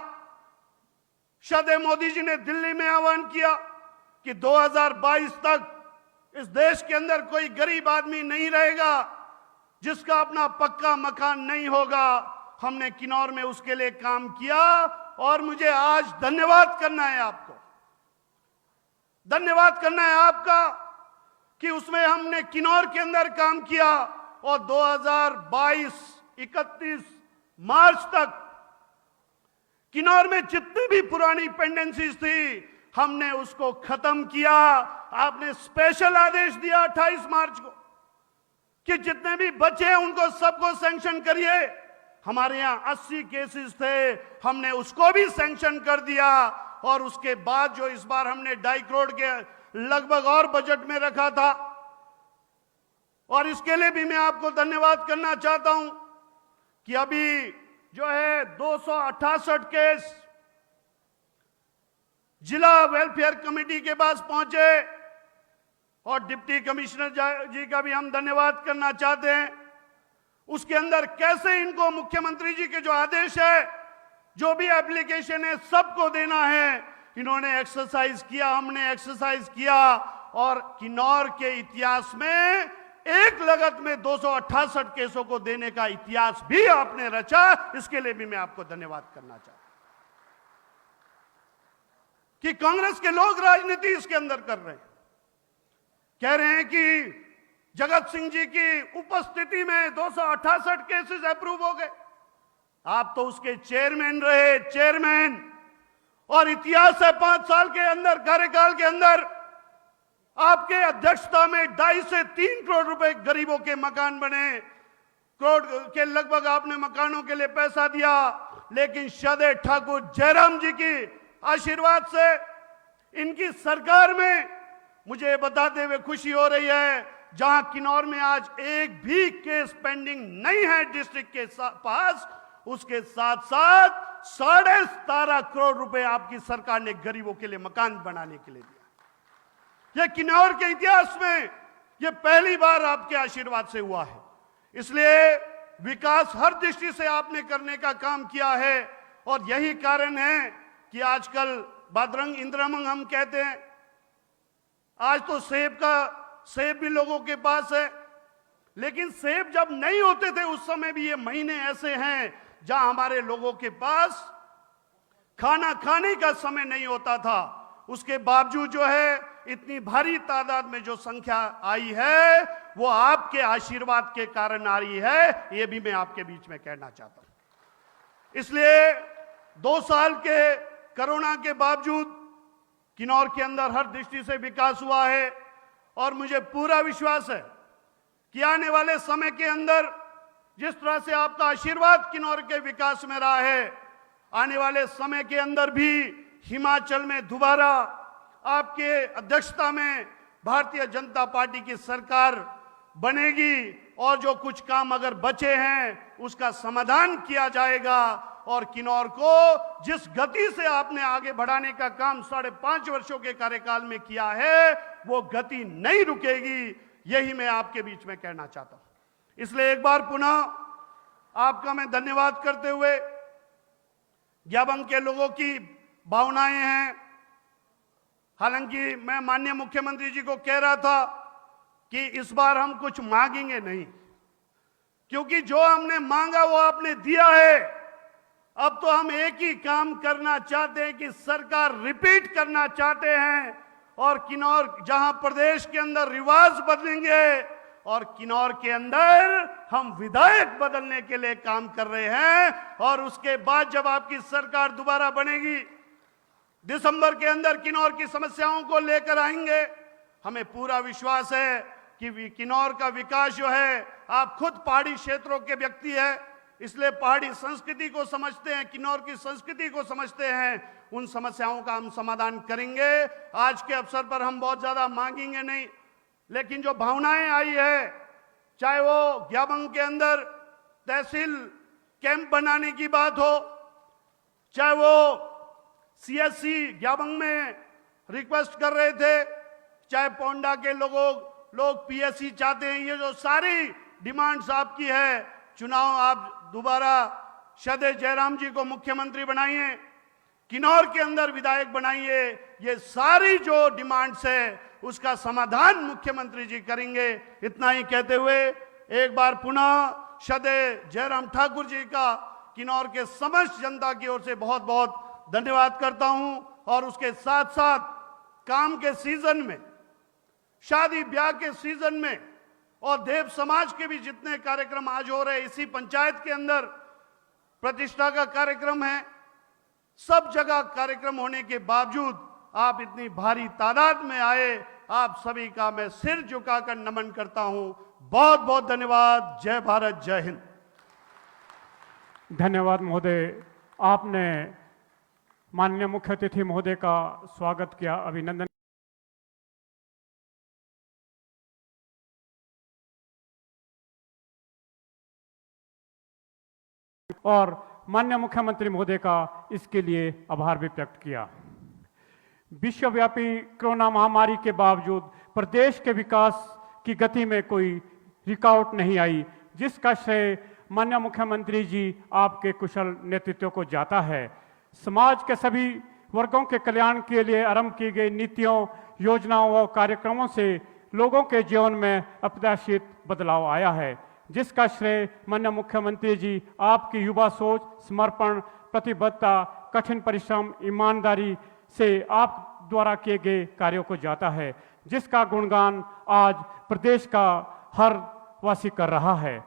श्रद्धेय मोदी जी ने दिल्ली में आह्वान किया कि 2022 तक इस देश के अंदर कोई गरीब आदमी नहीं रहेगा जिसका अपना पक्का मकान नहीं होगा। हमने किन्नौर में उसके लिए काम किया और मुझे आज धन्यवाद करना है आपको, धन्यवाद करना है आपका कि उसमें हमने किन्नौर के अंदर काम किया। और 2022 31 मार्च तक किन्नौर में जितनी भी पुरानी पेंडेंसीज थी, हमने उसको खत्म किया। आपने स्पेशल आदेश दिया 28 मार्च को कि जितने भी बचे हैं उनको सबको सैंक्शन करिए। हमारे यहाँ 80 केसेस थे, हमने उसको भी सैंक्शन कर दिया। और उसके बाद जो इस बार हमने 2.5 करोड़ के लगभग और बजट में रखा था, और इसके लिए भी मैं आपको धन्यवाद करना चाहता हूं कि अभी जो है 268 केस जिला वेलफेयर कमेटी के पास पहुंचे, और डिप्टी कमिश्नर जी का भी हम धन्यवाद करना चाहते हैं। उसके अंदर कैसे इनको मुख्यमंत्री जी के जो आदेश है, जो भी एप्लीकेशन है, सबको देना है, इन्होंने एक्सरसाइज किया, हमने एक्सरसाइज किया, और किन्नौर के इतिहास में एक लगत में 268 केसों को देने का इतिहास भी आपने रचा। इसके लिए भी मैं आपको धन्यवाद करना चाहता हूं कि कांग्रेस के लोग राजनीति इसके अंदर कर रहे हैं। कह रहे हैं कि जगत सिंह जी की उपस्थिति में 268 केसेस अप्रूव हो गए। आप तो उसके चेयरमैन रहे, चेयरमैन, और इतिहास है 5 साल के अंदर, कार्यकाल के अंदर आपके अध्यक्षता में 2.5 से 3 करोड़ रुपए गरीबों के मकान बने, करोड़ के लगभग आपने मकानों के लिए पैसा दिया। लेकिन श्रद्धेय ठाकुर जयराम जी की आशीर्वाद से इनकी सरकार में मुझे बताते हुए खुशी हो रही है, जहां किन्नौर में आज एक भी केस पेंडिंग नहीं है डिस्ट्रिक्ट के पास, उसके साथ साथ 17.5 करोड़ रुपए आपकी सरकार ने गरीबों के लिए मकान बनाने के लिए दिया। यह किन्नौर के इतिहास में यह पहली बार आपके आशीर्वाद से हुआ है। इसलिए विकास हर दृष्टि से आपने करने का काम किया है, और यही कारण है कि आजकल बदरंग इंद्रमंग हम कहते हैं। आज तो सेब भी लोगों के पास है, लेकिन सेब जब नहीं होते थे उस समय भी ये महीने ऐसे हैं जहां हमारे लोगों के पास खाना खाने का समय नहीं होता था। उसके बावजूद जो है इतनी भारी तादाद में जो संख्या आई है वो आपके आशीर्वाद के कारण आ रही है, ये भी मैं आपके बीच में कहना चाहता हूं। इसलिए 2 साल के कोरोना के बावजूद किन्नौर के अंदर हर दृष्टि से विकास हुआ है, और मुझे पूरा विश्वास है कि आने वाले समय के अंदर जिस तरह से आपका आशीर्वाद किन्नौर के विकास में रहा है, आने वाले समय के अंदर भी हिमाचल में दोबारा आपके अध्यक्षता में भारतीय जनता पार्टी की सरकार बनेगी, और जो कुछ काम अगर बचे हैं उसका समाधान किया जाएगा, और किन्नौर को जिस गति से आपने आगे बढ़ाने का काम 5.5 वर्षों के कार्यकाल में किया है वो गति नहीं रुकेगी। यही मैं आपके बीच में कहना चाहता हूं। इसलिए एक बार पुनः आपका मैं धन्यवाद करते हुए, ग्याबंग के लोगों की भावनाएं हैं। हालांकि मैं माननीय मुख्यमंत्री जी को कह रहा था कि इस बार हम कुछ मांगेंगे नहीं, क्योंकि जो हमने मांगा वो आपने दिया है। अब तो हम एक ही काम करना चाहते हैं कि सरकार रिपीट करना चाहते हैं, और किन्नौर जहां प्रदेश के अंदर रिवाज बदलेंगे और किन्नौर के अंदर हम विधायक बदलने के लिए काम कर रहे हैं। और उसके बाद जब आपकी सरकार दोबारा बनेगी, दिसंबर के अंदर किन्नौर की समस्याओं को लेकर आएंगे। हमें पूरा विश्वास है कि किन्नौर का विकास जो है, आप खुद पहाड़ी क्षेत्रों के व्यक्ति है, इसलिए पहाड़ी संस्कृति को समझते हैं, किन्नौर की संस्कृति को समझते हैं। उन समस्याओं का हम समाधान करेंगे। आज के अवसर पर हम बहुत ज्यादा मांगेंगे नहीं, लेकिन जो भावनाएं आई है, चाहे वो ग्याबंग के अंदर तहसील कैंप बनाने की बात हो, चाहे वो सीएससी ग्याबंग में रिक्वेस्ट कर रहे थे, चाहे पोंडा के लोग पीएससी चाहते हैं, ये जो सारी डिमांड्स आपकी है, चुनाव आप दोबारा श्रद्धेय जयराम जी को मुख्यमंत्री बनाइए, किन्नौर के अंदर विधायक बनाइए, ये सारी जो डिमांड्स है उसका समाधान मुख्यमंत्री जी करेंगे। इतना ही कहते हुए एक बार पुनः श्रद्धेय जयराम ठाकुर जी का किन्नौर के समस्त जनता की ओर से बहुत बहुत धन्यवाद करता हूं। और उसके साथ साथ काम के सीजन में, शादी ब्याह के सीजन में, और देव समाज के भी जितने कार्यक्रम आज हो रहे हैं, इसी पंचायत के अंदर प्रतिष्ठा का कार्यक्रम है, सब जगह कार्यक्रम होने के बावजूद आप इतनी भारी तादाद में आए, आप सभी का मैं सिर झुकाकर नमन करता हूं। बहुत बहुत धन्यवाद। जय भारत, जय हिंद। धन्यवाद महोदय। आपने माननीय मुख्य अतिथि महोदय का स्वागत किया, अभिनंदन। और माननीय मुख्यमंत्री महोदय का इसके लिए आभार भी व्यक्त किया। विश्वव्यापी कोरोना महामारी के बावजूद प्रदेश के विकास की गति में कोई रुकावट नहीं आई, जिसका श्रेय माननीय मुख्यमंत्री जी आपके कुशल नेतृत्व को जाता है। समाज के सभी वर्गों के कल्याण के लिए आरंभ की गई नीतियों, योजनाओं और कार्यक्रमों से लोगों के जीवन में अप्रत्याशित बदलाव आया है, जिसका श्रेय माननीय मुख्यमंत्री जी आपकी युवा सोच, समर्पण, प्रतिबद्धता, कठिन परिश्रम, ईमानदारी से आप द्वारा किए गए कार्यों को जाता है, जिसका गुणगान आज प्रदेश का हर वासी कर रहा है।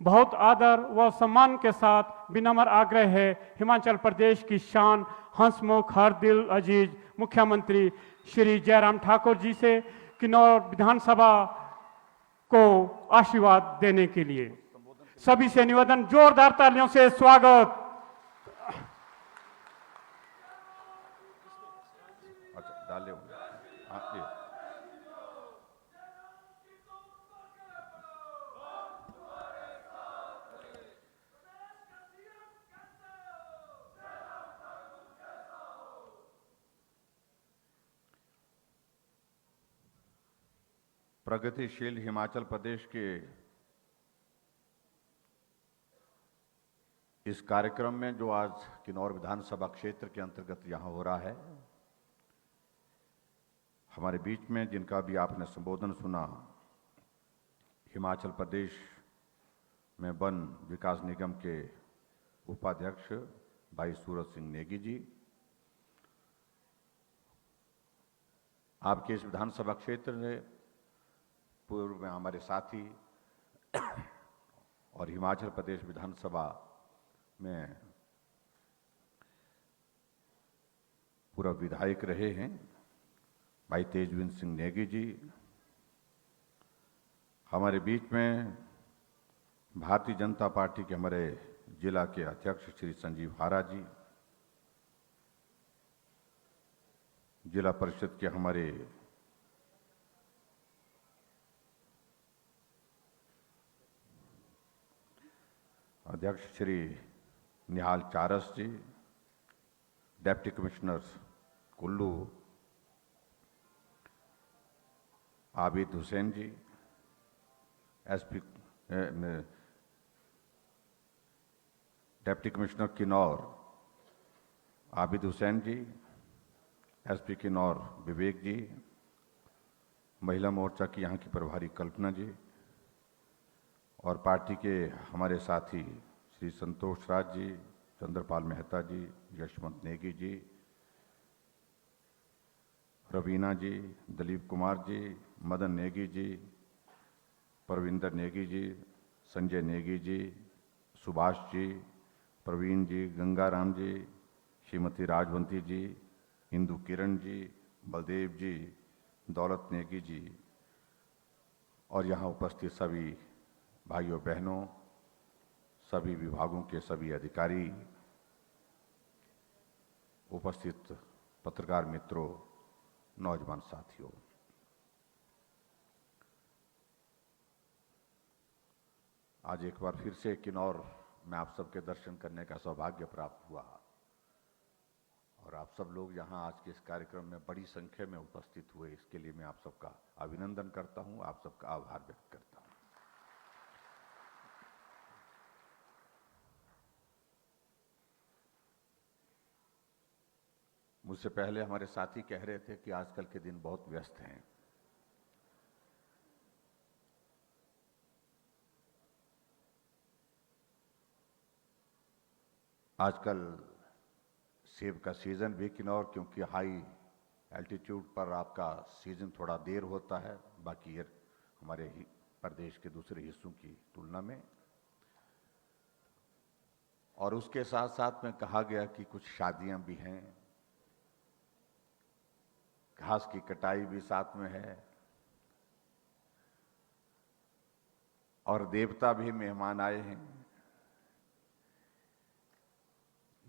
बहुत आदर व सम्मान के साथ विनम्र आग्रह है हिमाचल प्रदेश की शान, हंसमुख, हर दिल अजीज मुख्यमंत्री श्री जयराम ठाकुर जी से किन्नौर विधानसभा को आशीर्वाद देने के लिए सभी से निवेदन, जोरदार तालियों से स्वागत। अच्छा डाले होंगे। हाँ, ये। प्रगतिशील हिमाचल प्रदेश के इस कार्यक्रम में जो आज किन्नौर विधानसभा क्षेत्र के अंतर्गत यहाँ हो रहा है, हमारे बीच में जिनका भी आपने संबोधन सुना, हिमाचल प्रदेश में वन विकास निगम के उपाध्यक्ष भाई सूरज सिंह नेगी जी, आपके इस विधानसभा क्षेत्र में पूर्व में हमारे साथी और हिमाचल प्रदेश विधानसभा में पूर्व विधायक रहे हैं भाई तेजविंद सिंह नेगी जी, हमारे बीच में भारतीय जनता पार्टी के हमारे जिला के अध्यक्ष श्री संजीव हारा जी, जिला परिषद के हमारे अध्यक्ष Shri Nihal Charas ji, deputy commissioner Kullu Abid Hussain ji, SP deputy commissioner Kinnaur Abid Hussain ji, SP Kinnaur Vivek ji, महिला मोर्चा की यहाँ की प्रभारी कल्पना जी, और पार्टी के हमारे साथी श्री संतोष राज जी, चंद्रपाल मेहता जी, यशवंत नेगी जी, रवीना जी, दिलीप कुमार जी, मदन नेगी जी, परविंदर नेगी जी, संजय नेगी जी, सुभाष जी, प्रवीण जी, गंगाराम जी, श्रीमती राजवंती जी, इंदु किरण जी, बलदेव जी, दौलत नेगी जी, और यहाँ उपस्थित सभी भाइयों बहनों, सभी विभागों के सभी अधिकारी, उपस्थित पत्रकार मित्रों, नौजवान साथियों, आज एक बार फिर से किन्नौर में आप सबके दर्शन करने का सौभाग्य प्राप्त हुआ और आप सब लोग यहाँ आज के इस कार्यक्रम में बड़ी संख्या में उपस्थित हुए, इसके लिए मैं आप सबका अभिनंदन करता हूँ, आप सबका आभार व्यक्त करता हूँ। मुझसे पहले हमारे साथी कह रहे थे कि आजकल के दिन बहुत व्यस्त हैं। आजकल सेब का सीजन भी किन्नौर, क्योंकि हाई एल्टीट्यूड पर आपका सीजन थोड़ा देर होता है बाकी हमारे प्रदेश के दूसरे हिस्सों की तुलना में, और उसके साथ साथ में कहा गया कि कुछ शादियां भी हैं, घास की कटाई भी साथ में है, और देवता भी मेहमान आए हैं।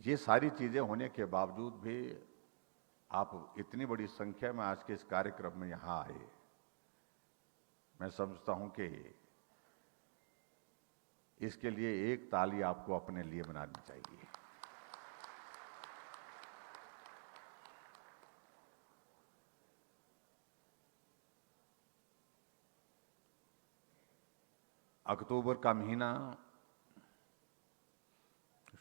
ये सारी चीजें होने के बावजूद भी आप इतनी बड़ी संख्या में आज के इस कार्यक्रम में यहां आए, मैं समझता हूं कि इसके लिए एक ताली आपको अपने लिए बनानी चाहिए। अक्टूबर का महीना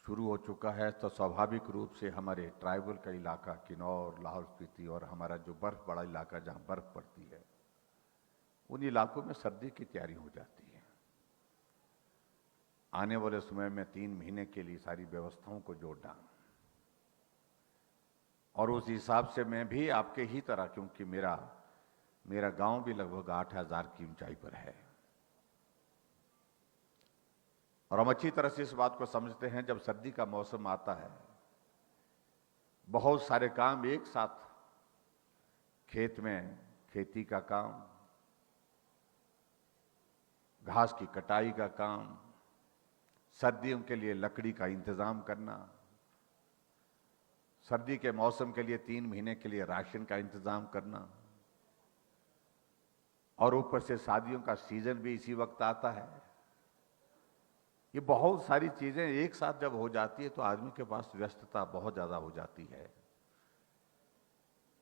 शुरू हो चुका है, तो स्वाभाविक रूप से हमारे ट्राइबल का इलाका किन्नौर, लाहौल स्पीति और हमारा जो बर्फ बड़ा इलाका जहां बर्फ पड़ती है, उन इलाकों में सर्दी की तैयारी हो जाती है। आने वाले समय में 3 महीने के लिए सारी व्यवस्थाओं को जोड़ना, और उस हिसाब से मैं भी आपके ही तरह, क्योंकि मेरा गांव भी लगभग 8000 की ऊंचाई पर है, और हम अच्छी तरह से इस बात को समझते हैं, जब सर्दी का मौसम आता है बहुत सारे काम एक साथ, खेत में खेती का काम, घास की कटाई का काम, सर्दियों के लिए लकड़ी का इंतजाम करना, सर्दी के मौसम के लिए 3 महीने के लिए राशन का इंतजाम करना, और ऊपर से शादियों का सीजन भी इसी वक्त आता है। ये बहुत सारी चीजें एक साथ जब हो जाती है तो आदमी के पास व्यस्तता बहुत ज्यादा हो जाती है।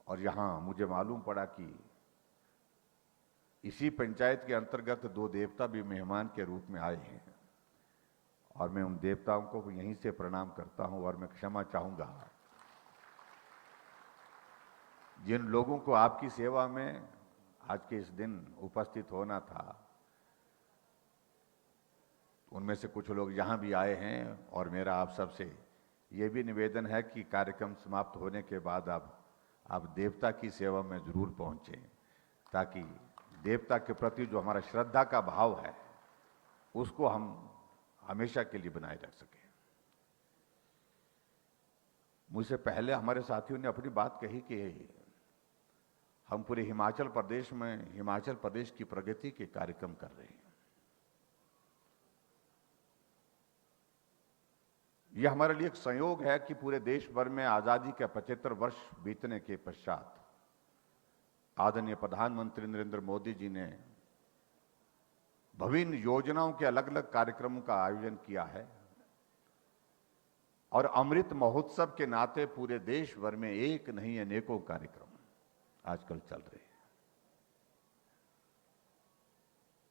और यहां मुझे मालूम पड़ा कि इसी पंचायत के अंतर्गत 2 देवता भी मेहमान के रूप में आए हैं, और मैं उन देवताओं को यहीं से प्रणाम करता हूं, और मैं क्षमा चाहूंगा जिन लोगों को आपकी सेवा में आज के इस दिन उपस्थित होना था, उनमें से कुछ लोग यहां भी आए हैं, और मेरा आप सबसे ये भी निवेदन है कि कार्यक्रम समाप्त होने के बाद आप देवता की सेवा में जरूर पहुंचें, ताकि देवता के प्रति जो हमारा श्रद्धा का भाव है उसको हम हमेशा के लिए बनाए रख सकें। मुझसे पहले हमारे साथियों ने अपनी बात कही कि हम पूरे हिमाचल प्रदेश में हिमाचल प्रदेश की प्रगति के कार्यक्रम कर रहे हैं। यह हमारे लिए एक संयोग है कि पूरे देश भर में आजादी के 75 वर्ष बीतने के पश्चात आदरणीय प्रधानमंत्री नरेंद्र मोदी जी ने विभिन्न योजनाओं के अलग अलग कार्यक्रमों का आयोजन किया है, और अमृत महोत्सव के नाते पूरे देश भर में एक नहीं अनेकों कार्यक्रम आजकल चल रहे हैं।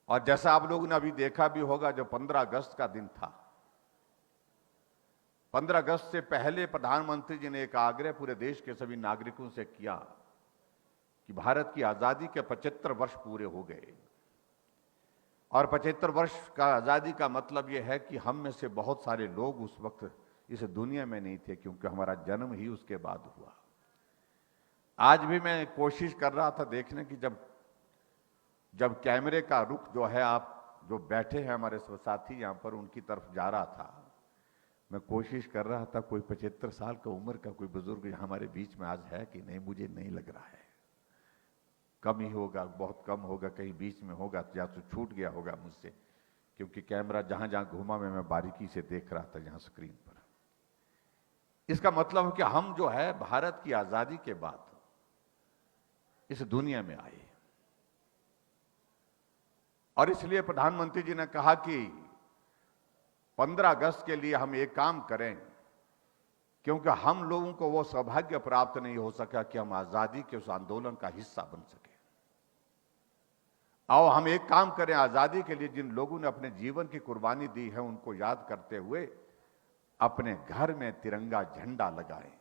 और जैसा आप लोगों ने अभी देखा भी होगा, जो 15 अगस्त का दिन था, 15 अगस्त से पहले प्रधानमंत्री जी ने एक आग्रह पूरे देश के सभी नागरिकों से किया कि भारत की आजादी के 75 वर्ष पूरे हो गए, और 75 वर्ष का आजादी का मतलब यह है कि हम में से बहुत सारे लोग उस वक्त इस दुनिया में नहीं थे, क्योंकि हमारा जन्म ही उसके बाद हुआ। आज भी मैं कोशिश कर रहा था देखने की, जब कैमरे का रुख जो है, आप जो बैठे हैं हमारे साथी यहां पर, उनकी तरफ जा रहा था, मैं कोशिश कर रहा था कोई 75 साल का उम्र का कोई बुजुर्ग हमारे बीच में आज है कि नहीं। मुझे नहीं लग रहा है, कम ही होगा, बहुत कम होगा, कहीं बीच में होगा, या तो छूट गया होगा मुझसे, क्योंकि कैमरा जहां जहां घूमा मैं बारीकी से देख रहा था यहां स्क्रीन पर। इसका मतलब है कि हम जो है भारत की आजादी के बाद इस दुनिया में आए, और इसलिए प्रधानमंत्री जी ने कहा कि 15 अगस्त के लिए हम एक काम करें, क्योंकि हम लोगों को वो सौभाग्य प्राप्त नहीं हो सका कि हम आजादी के उस आंदोलन का हिस्सा बन सके। आओ हम एक काम करें, आजादी के लिए जिन लोगों ने अपने जीवन की कुर्बानी दी है उनको याद करते हुए अपने घर में तिरंगा झंडा लगाएं,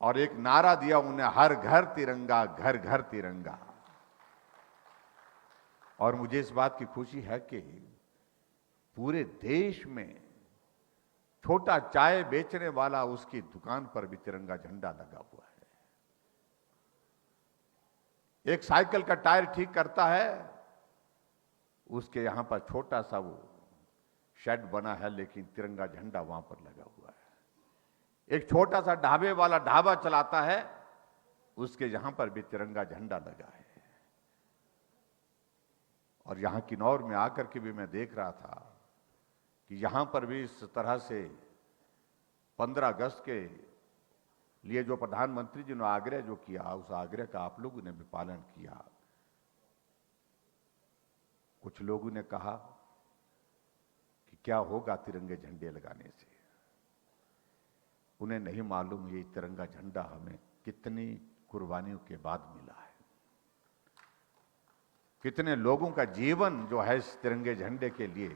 और एक नारा दिया उन्हें, हर घर तिरंगा, घर घर तिरंगा। और मुझे इस बात की खुशी है कि पूरे देश में छोटा चाय बेचने वाला, उसकी दुकान पर भी तिरंगा झंडा लगा हुआ है। एक साइकिल का टायर ठीक करता है, उसके यहां पर छोटा सा वो शेड बना है, लेकिन तिरंगा झंडा वहां पर लगा हुआ है। एक छोटा सा ढाबे वाला ढाबा चलाता है, उसके यहां पर भी तिरंगा झंडा लगा है। और यहां किन्नौर में आकर के भी मैं देख रहा था कि यहां पर भी इस तरह से 15 अगस्त के लिए जो प्रधानमंत्री जी ने आग्रह जो किया, उस आग्रह का आप लोगों ने भी पालन किया। कुछ लोगों ने कहा कि क्या होगा तिरंगे झंडे लगाने से। उन्हें नहीं मालूम ये तिरंगा झंडा हमें कितनी कुर्बानियों के बाद मिला है, कितने लोगों का जीवन जो है इस तिरंगे झंडे के लिए,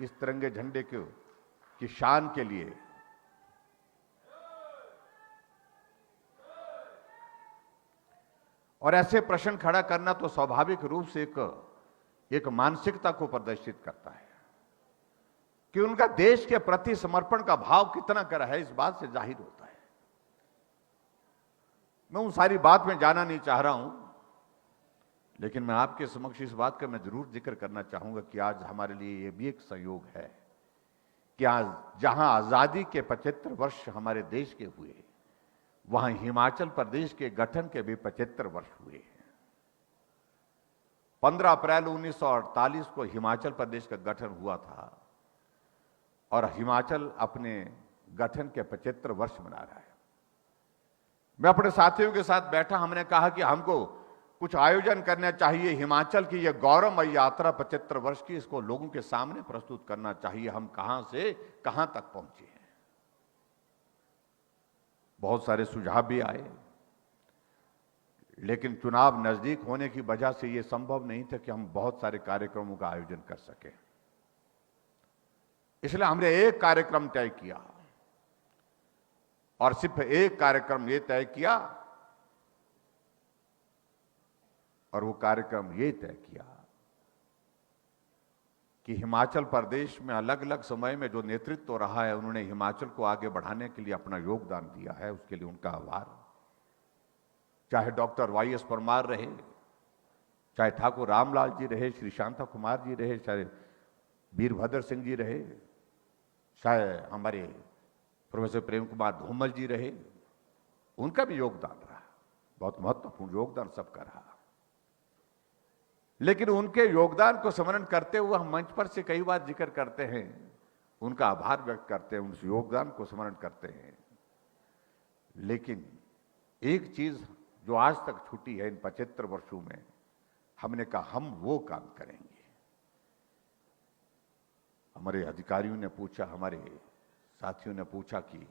इस तिरंगे झंडे की शान के लिए। और ऐसे प्रश्न खड़ा करना तो स्वाभाविक रूप से एक मानसिकता को प्रदर्शित करता है कि उनका देश के प्रति समर्पण का भाव कितना कर है, इस बात से जाहिर होता है। मैं उन सारी बात में जाना नहीं चाह रहा हूं, लेकिन मैं आपके समक्ष इस बात का मैं जरूर जिक्र करना चाहूंगा कि आज हमारे लिए यह भी एक संयोग है कि आज जहां आजादी के 75 वर्ष हमारे देश के हुए, वहां हिमाचल प्रदेश के गठन के भी 75 वर्ष हुए हैं। 15 अप्रैल 1948 को हिमाचल प्रदेश का गठन हुआ था और हिमाचल अपने गठन के 75 वर्ष मना रहा है। मैं अपने साथियों के साथ बैठा, हमने कहा कि हमको कुछ आयोजन करना चाहिए, हिमाचल की यह गौरवमय यात्रा 75 वर्ष की, इसको लोगों के सामने प्रस्तुत करना चाहिए, हम कहां से कहां तक पहुंचे हैं। बहुत सारे सुझाव भी आए, लेकिन चुनाव नजदीक होने की वजह से यह संभव नहीं था कि हम बहुत सारे कार्यक्रमों का आयोजन कर सकें। इसलिए हमने एक कार्यक्रम तय किया और सिर्फ एक कार्यक्रम यह तय किया, और वो कार्यक्रम ये तय किया कि हिमाचल प्रदेश में अलग अलग समय में जो नेतृत्व रहा है, उन्होंने हिमाचल को आगे बढ़ाने के लिए अपना योगदान दिया है, उसके लिए उनका आभार। चाहे डॉक्टर YS परमार रहे, चाहे ठाकुर रामलाल जी रहे, श्री शांता कुमार जी रहे, चाहे वीरभद्र सिंह जी रहे, चाहे हमारे प्रोफेसर प्रेम कुमार धूमल जी रहे, उनका भी योगदान रहा, बहुत महत्वपूर्ण योगदान सबका रहा। लेकिन उनके योगदान को स्मरण करते हुए हम मंच पर से कई बार जिक्र करते हैं, उनका आभार व्यक्त करते हैं, उस योगदान को स्मरण करते हैं। लेकिन एक चीज जो आज तक छूटी है इन 75 वर्षों में, हमने कहा हम वो काम करेंगे। हमारे अधिकारियों ने पूछा, हमारे साथियों ने पूछा कि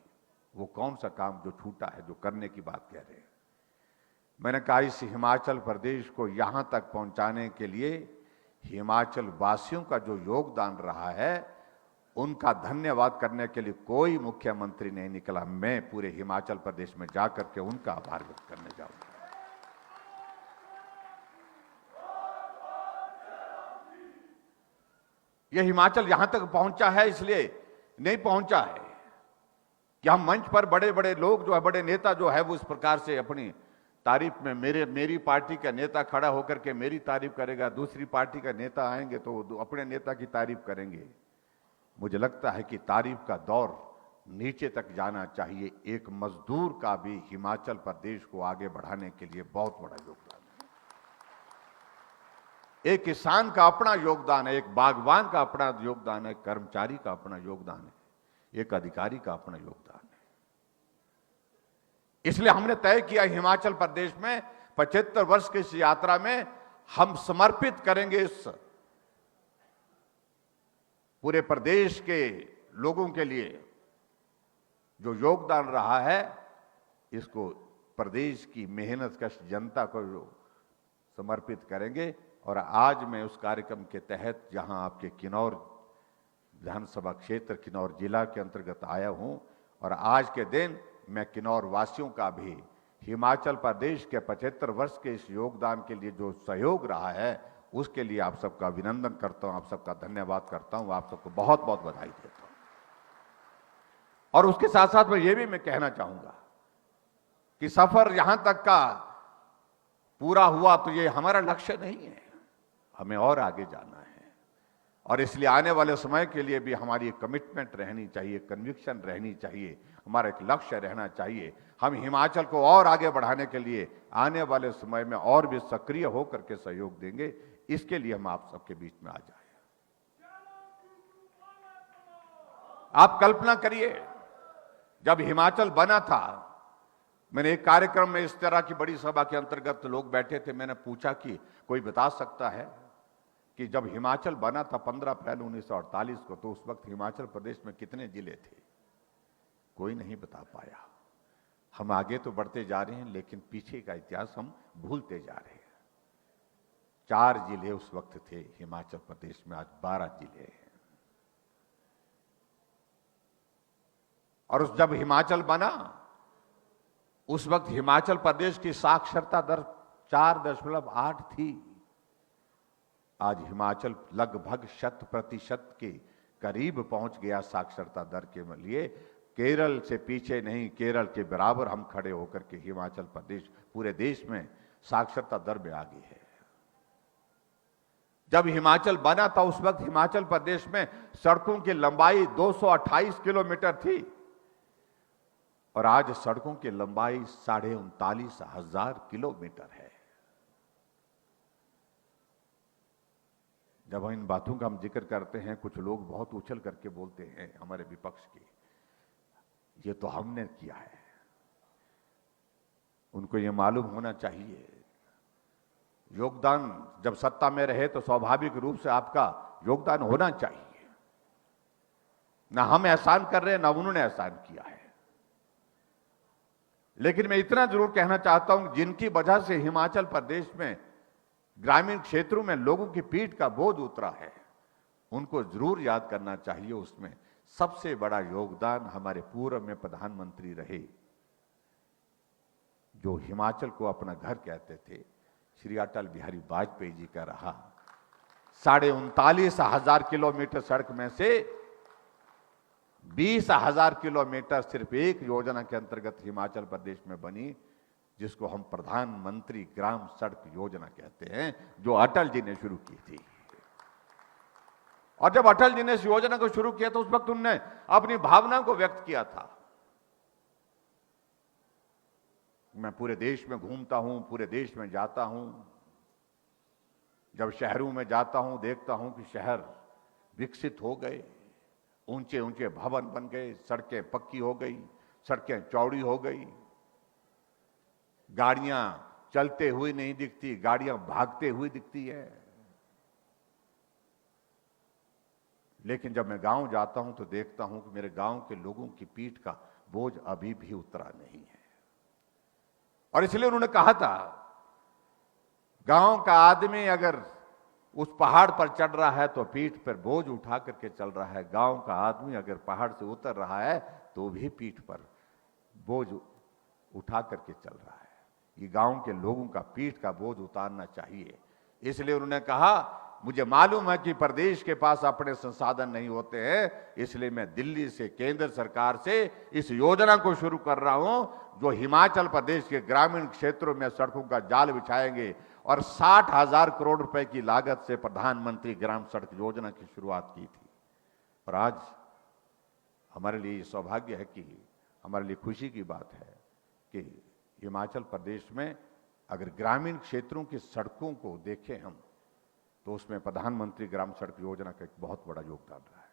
वो कौन सा काम जो छूटा है, जो करने की बात कह रहे हैं। मैंने कहा इस हिमाचल प्रदेश को यहां तक पहुंचाने के लिए हिमाचल वासियों का जो योगदान रहा है, उनका धन्यवाद करने के लिए कोई मुख्यमंत्री नहीं निकला। मैं पूरे हिमाचल प्रदेश में जाकर के उनका आभार व्यक्त करने जाऊंगा। यह हिमाचल यहां तक पहुंचा है इसलिए नहीं पहुंचा है कि हम मंच पर बड़े बड़े लोग जो है, बड़े नेता जो है, वो इस प्रकार से अपनी तारीफ में मेरी पार्टी का नेता खड़ा होकर के मेरी तारीफ करेगा, दूसरी पार्टी का नेता आएंगे तो वो अपने नेता की तारीफ करेंगे। मुझे लगता है कि तारीफ का दौर नीचे तक जाना चाहिए। एक मजदूर का भी हिमाचल प्रदेश को आगे बढ़ाने के लिए बहुत बड़ा योगदान है। एक किसान का अपना योगदान है, एक बागवान का अपना योगदान है, कर्मचारी का अपना योगदान है, एक अधिकारी का अपना योगदान है। इसलिए हमने तय किया हिमाचल प्रदेश में 75 वर्ष की इस यात्रा में हम समर्पित करेंगे इस पूरे प्रदेश के लोगों के लिए जो योगदान रहा है, इसको प्रदेश की मेहनतकश जनता को समर्पित करेंगे। और आज मैं उस कार्यक्रम के तहत जहां आपके किन्नौर विधानसभा क्षेत्र, किन्नौर जिला के अंतर्गत आया हूं, और आज के दिन मैं किन्नौर वासियों का भी हिमाचल प्रदेश के 75 वर्ष के इस योगदान के लिए जो सहयोग रहा है, उसके लिए आप सबका अभिनंदन करता हूं, आप सबका धन्यवाद करता हूं, आप सबको बहुत बहुत बधाई देता हूं। और उसके साथ साथ मैं ये भी मैं कहना चाहूंगा कि सफर यहां तक का पूरा हुआ तो ये हमारा लक्ष्य नहीं है, हमें और आगे जाना है। और इसलिए आने वाले समय के लिए भी हमारी एक कमिटमेंट रहनी चाहिए, कन्विक्शन रहनी चाहिए, हमारा एक लक्ष्य रहना चाहिए। हम हिमाचल को और आगे बढ़ाने के लिए आने वाले समय में और भी सक्रिय होकर के सहयोग देंगे। इसके लिए हम आप सबके बीच में आ जाए। आप कल्पना करिए, जब हिमाचल बना था, मैंने एक कार्यक्रम में इस तरह की बड़ी सभा के अंतर्गत लोग बैठे थे, मैंने पूछा कि कोई बता सकता है कि जब हिमाचल बना था 15 अप्रैल 1948 को, तो उस वक्त हिमाचल प्रदेश में कितने जिले थे? कोई नहीं बता पाया। हम आगे तो बढ़ते जा रहे हैं, लेकिन पीछे का इतिहास हम भूलते जा रहे हैं। 4 जिले उस वक्त थे हिमाचल प्रदेश में, आज 12 जिले हैं। और जब हिमाचल बना, उस वक्त हिमाचल प्रदेश की साक्षरता दर 4.8 थी। आज हिमाचल लगभग 100% के करीब पहुंच गया साक्षरता दर के लिए। केरल से पीछे नहीं, केरल के बराबर हम खड़े होकर के हिमाचल प्रदेश पूरे देश में साक्षरता दर में आगे है। जब हिमाचल बना था, उस वक्त हिमाचल प्रदेश में सड़कों की लंबाई 228 किलोमीटर थी, और आज सड़कों की लंबाई 39,500 किलोमीटर है। जब इन बातों का हम जिक्र करते हैं, कुछ लोग बहुत उछल करके बोलते हैं हमारे विपक्ष की, ये तो हमने किया है। उनको ये मालूम होना चाहिए, योगदान जब सत्ता में रहे तो स्वाभाविक रूप से आपका योगदान होना चाहिए। ना हम एहसान कर रहे हैं, ना उन्होंने एहसान किया है। लेकिन मैं इतना जरूर कहना चाहता हूं, जिनकी वजह से हिमाचल प्रदेश में ग्रामीण क्षेत्रों में लोगों की पीठ का बोझ उतरा है, उनको जरूर याद करना चाहिए। उसमें सबसे बड़ा योगदान हमारे पूर्व में प्रधानमंत्री रहे, जो हिमाचल को अपना घर कहते थे, श्री अटल बिहारी वाजपेयी जी का रहा। 39,500 किलोमीटर सड़क में से 20,000 किलोमीटर सिर्फ एक योजना के अंतर्गत हिमाचल प्रदेश में बनी, जिसको हम प्रधानमंत्री ग्राम सड़क योजना कहते हैं, जो अटल जी ने शुरू की थी। और जब अटल जी ने इस योजना को शुरू किया तो उस वक्त उन्होंने अपनी भावना को व्यक्त किया था। मैं पूरे देश में घूमता हूं, पूरे देश में जाता हूं, जब शहरों में जाता हूं देखता हूं कि शहर विकसित हो गए, ऊंचे ऊंचे भवन बन गए, सड़कें पक्की हो गई, सड़कें चौड़ी हो गई, गाड़ियां चलते हुए नहीं दिखती, गाड़ियां भागते हुए दिखती है। लेकिन जब मैं गांव जाता हूं तो देखता हूं कि मेरे गांव के लोगों की पीठ का बोझ अभी भी उतरा नहीं है। और इसलिए उन्होंने कहा था, गांव का आदमी अगर उस पहाड़ पर चढ़ रहा है तो पीठ पर बोझ उठा करके चल रहा है, गांव का आदमी अगर पहाड़ से उतर रहा है तो भी पीठ पर बोझ उठा करके चल रहा है। ये गांव के लोगों का पीठ का बोझ उतारना चाहिए। इसलिए उन्होंने कहा, मुझे मालूम है कि प्रदेश के पास अपने संसाधन नहीं होते हैं, इसलिए मैं दिल्ली से, केंद्र सरकार से इस योजना को शुरू कर रहा हूं, जो हिमाचल प्रदेश के ग्रामीण क्षेत्रों में सड़कों का जाल बिछाएंगे। और 60,000 करोड़ रुपए की लागत से प्रधानमंत्री ग्राम सड़क योजना की शुरुआत की थी। और आज हमारे लिए सौभाग्य है कि, हमारे लिए खुशी की बात है कि हिमाचल प्रदेश में अगर ग्रामीण क्षेत्रों की सड़कों को देखें हम, तो उसमें प्रधानमंत्री ग्राम सड़क योजना का एक बहुत बड़ा योगदान रहा है।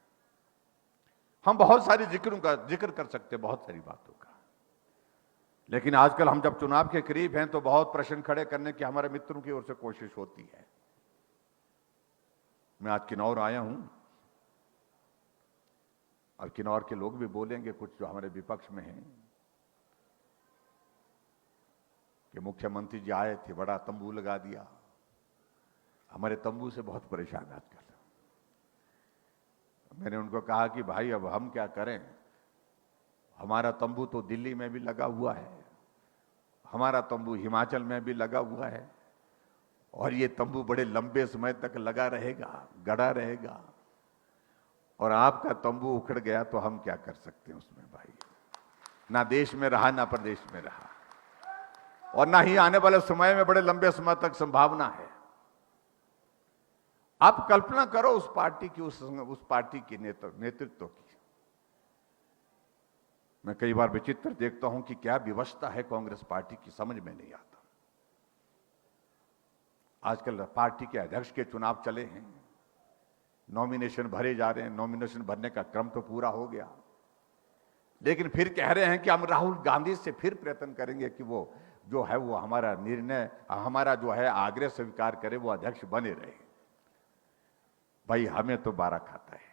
हम बहुत सारी जिक्र कर सकते हैं, बहुत सारी बातों का, लेकिन आजकल हम जब चुनाव के करीब हैं तो बहुत प्रश्न खड़े करने की हमारे मित्रों की ओर से कोशिश होती है। मैं आज किन्नौर आया हूं, और किन्नौर के लोग भी बोलेंगे कुछ जो हमारे विपक्ष में हैं, कि मुख्यमंत्री जी आए थे, बड़ा तंबू लगा दिया। हमारे तंबू से बहुत परेशान आजकल। मैंने उनको कहा कि भाई अब हम क्या करें, हमारा तंबू तो दिल्ली में भी लगा हुआ है, हमारा तंबू हिमाचल में भी लगा हुआ है, और ये तंबू बड़े लंबे समय तक लगा रहेगा, गड़ा रहेगा, और आपका तंबू उखड़ गया तो हम क्या कर सकते हैं उसमें भाई। ना देश में रहा, ना प्रदेश में रहा, और ना ही आने वाले समय में बड़े लंबे समय तक संभावना है। आप कल्पना करो उस पार्टी की, उस पार्टी की नेतृत्व की। मैं कई बार विचित्र देखता हूं कि क्या व्यवस्था है कांग्रेस पार्टी की, समझ में नहीं आता। आजकल पार्टी के अध्यक्ष के चुनाव चले हैं, नॉमिनेशन भरे जा रहे हैं, नॉमिनेशन भरने का क्रम तो पूरा हो गया, लेकिन फिर कह रहे हैं कि हम राहुल गांधी से फिर प्रयत्न करेंगे कि वो जो है वो हमारा निर्णय, हमारा जो है आग्रह स्वीकार करे, वो अध्यक्ष बने रहे। भाई हमें तो बारह खाता है।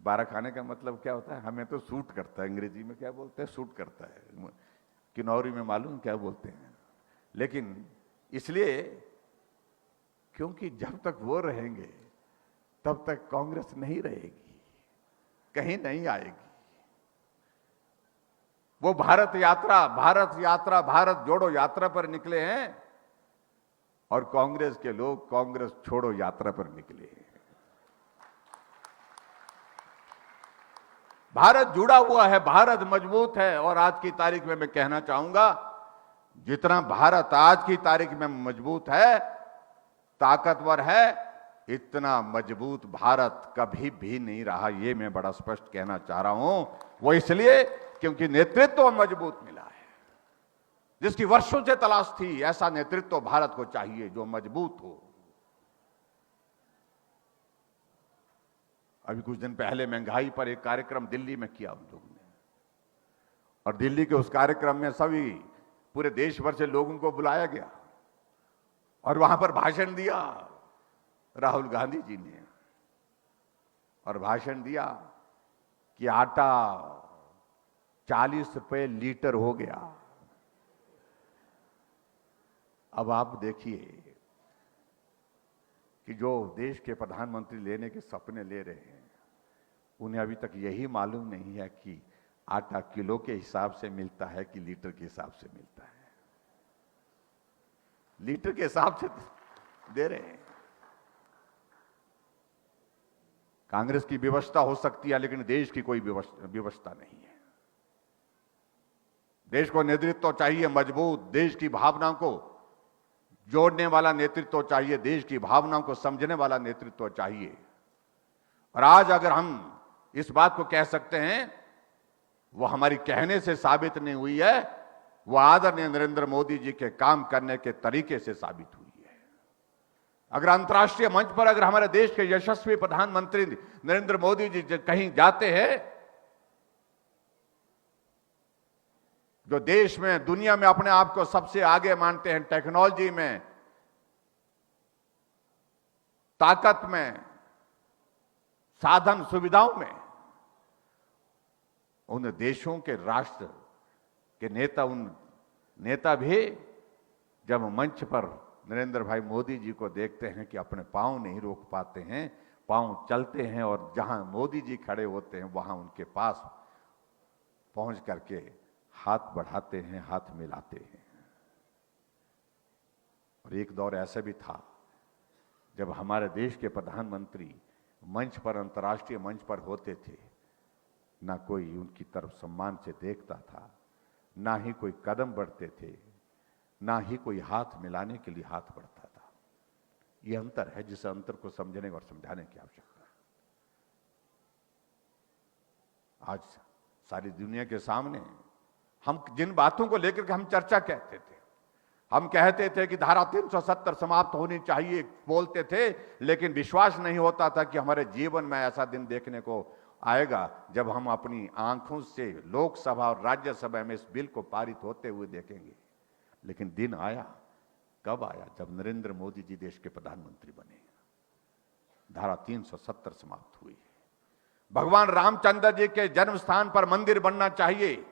बारह खाने का मतलब क्या होता है? हमें तो सूट करता है, अंग्रेजी में क्या बोलते हैं? सूट करता है। किन्नौरी में मालूम क्या बोलते हैं। लेकिन इसलिए क्योंकि जब तक वो रहेंगे तब तक कांग्रेस नहीं रहेगी, कहीं नहीं आएगी। वो भारत यात्रा, भारत जोड़ो यात्रा पर निकले हैं और कांग्रेस के लोग कांग्रेस छोड़ो यात्रा पर निकले हैं। भारत जुड़ा हुआ है, भारत मजबूत है। और आज की तारीख में मैं कहना चाहूंगा, जितना भारत आज की तारीख में मजबूत है, ताकतवर है, इतना मजबूत भारत कभी भी नहीं रहा। ये मैं बड़ा स्पष्ट कहना चाह रहा हूं। वो इसलिए क्योंकि नेतृत्व मजबूत मिला है, जिसकी वर्षों से तलाश थी। ऐसा नेतृत्व भारत को चाहिए जो मजबूत हो। अभी कुछ दिन पहले महंगाई पर एक कार्यक्रम दिल्ली में किया उन लोगों ने, और दिल्ली के उस कार्यक्रम में सभी पूरे देश भर से लोगों को बुलाया गया और वहां पर भाषण दिया राहुल गांधी जी ने। और भाषण दिया कि आटा 40 रुपए लीटर हो गया। अब आप देखिए कि जो देश के प्रधानमंत्री लेने के सपने ले रहे हैं, उन्हें अभी तक यही मालूम नहीं है कि आटा किलो के हिसाब से मिलता है कि लीटर के हिसाब से मिलता है। लीटर के हिसाब से दे रहे हैं। कांग्रेस की व्यवस्था हो सकती है, लेकिन देश की कोई व्यवस्था नहीं है। देश को नेतृत्व चाहिए मजबूत, देश की भावना को जोड़ने वाला नेतृत्व चाहिए, देश की भावनाओं को समझने वाला नेतृत्व चाहिए। और आज अगर हम इस बात को कह सकते हैं, वो हमारी कहने से साबित नहीं हुई है, वो आदरणीय नरेंद्र मोदी जी के काम करने के तरीके से साबित हुई है। अगर अंतर्राष्ट्रीय मंच पर अगर हमारे देश के यशस्वी प्रधानमंत्री नरेंद्र मोदी जी कहीं जाते हैं, जो देश में दुनिया में अपने आप को सबसे आगे मानते हैं, टेक्नोलॉजी में, ताकत में, साधन सुविधाओं में, उन देशों के राष्ट्र के नेता, उन नेता भी जब मंच पर नरेंद्र भाई मोदी जी को देखते हैं कि अपने पांव नहीं रोक पाते हैं, पांव चलते हैं, और जहां मोदी जी खड़े होते हैं वहां उनके पास पहुंच करके हाथ बढ़ाते हैं, हाथ मिलाते हैं। और एक दौर ऐसा भी था जब हमारे देश के प्रधानमंत्री मंच पर, अंतर्राष्ट्रीय मंच पर होते थे, ना कोई उनकी तरफ सम्मान से देखता था, ना ही कोई कदम बढ़ते थे, ना ही कोई हाथ मिलाने के लिए हाथ बढ़ता था। यह अंतर है, जिस अंतर को समझने और समझाने की आवश्यकता है। आज सारी दुनिया के सामने हम जिन बातों को लेकर के हम चर्चा कहते थे, हम कहते थे कि धारा 370 समाप्त होनी चाहिए, बोलते थे, लेकिन विश्वास नहीं होता था कि हमारे जीवन में ऐसा दिन देखने को आएगा जब हम अपनी आंखों से लोकसभा और राज्यसभा में इस बिल को पारित होते हुए देखेंगे। लेकिन दिन आया, कब आया? जब नरेंद्र मोदी जी देश के प्रधानमंत्री बने, धारा 370 समाप्त हुई। भगवान रामचंद्र जी के जन्म स्थान पर मंदिर बनना चाहिए।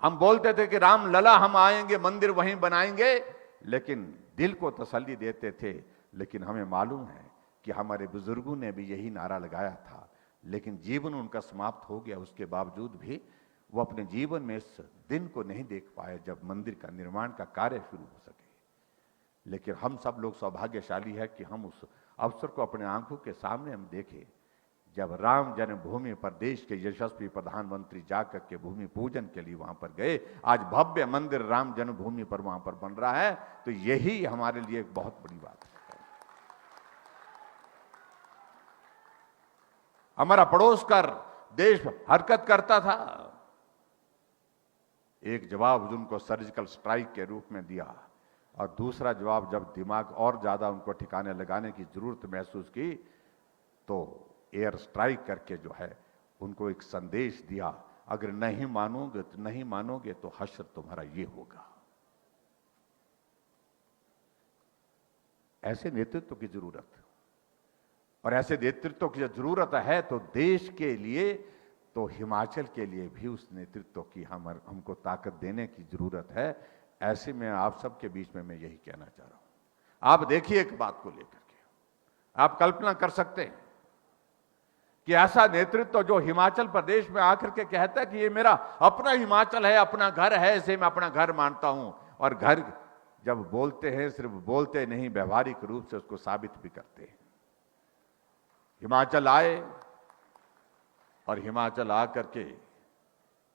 हम बोलते थे कि राम लला हम आएंगे, मंदिर वहीं बनाएंगे, लेकिन दिल को तसल्ली देते थे। लेकिन हमें मालूम है कि हमारे बुजुर्गों ने भी यही नारा लगाया था, लेकिन जीवन उनका समाप्त हो गया। उसके बावजूद भी वो अपने जीवन में इस दिन को नहीं देख पाए जब मंदिर का निर्माण का कार्य शुरू हो सके। लेकिन हम सब लोग सौभाग्यशाली है कि हम उस अवसर को अपने आंखों के सामने हम देखें, जब राम जन्मभूमि पर देश के यशस्वी प्रधानमंत्री जाकर के भूमि पूजन के लिए वहां पर गए। आज भव्य मंदिर राम जन्मभूमि पर वहां पर बन रहा है, तो यही हमारे लिए एक बहुत बड़ी बात है। हमारा पड़ोस कर देश हरकत करता था, एक जवाब उनको सर्जिकल स्ट्राइक के रूप में दिया, और दूसरा जवाब जब दिमाग और ज्यादा उनको ठिकाने लगाने की जरूरत महसूस की तो एयर स्ट्राइक करके जो है उनको एक संदेश दिया, अगर नहीं मानोगे तो हश्र तुम्हारा ये होगा। ऐसे नेतृत्व की जरूरत, और ऐसे नेतृत्व की जरूरत है तो देश के लिए, तो हिमाचल के लिए भी उस नेतृत्व की हमको ताकत देने की जरूरत है। ऐसे में आप सबके बीच में मैं यही कहना चाह रहा हूं। आप देखिए एक बात को लेकर के, आप कल्पना कर सकते हैं कि ऐसा नेतृत्व जो हिमाचल प्रदेश में आकर के कहता है कि ये मेरा अपना हिमाचल है, अपना घर है, इसे मैं अपना घर मानता हूं, और घर जब बोलते हैं सिर्फ बोलते नहीं, व्यवहारिक रूप से उसको साबित भी करते हैं। हिमाचल आए और हिमाचल आकर के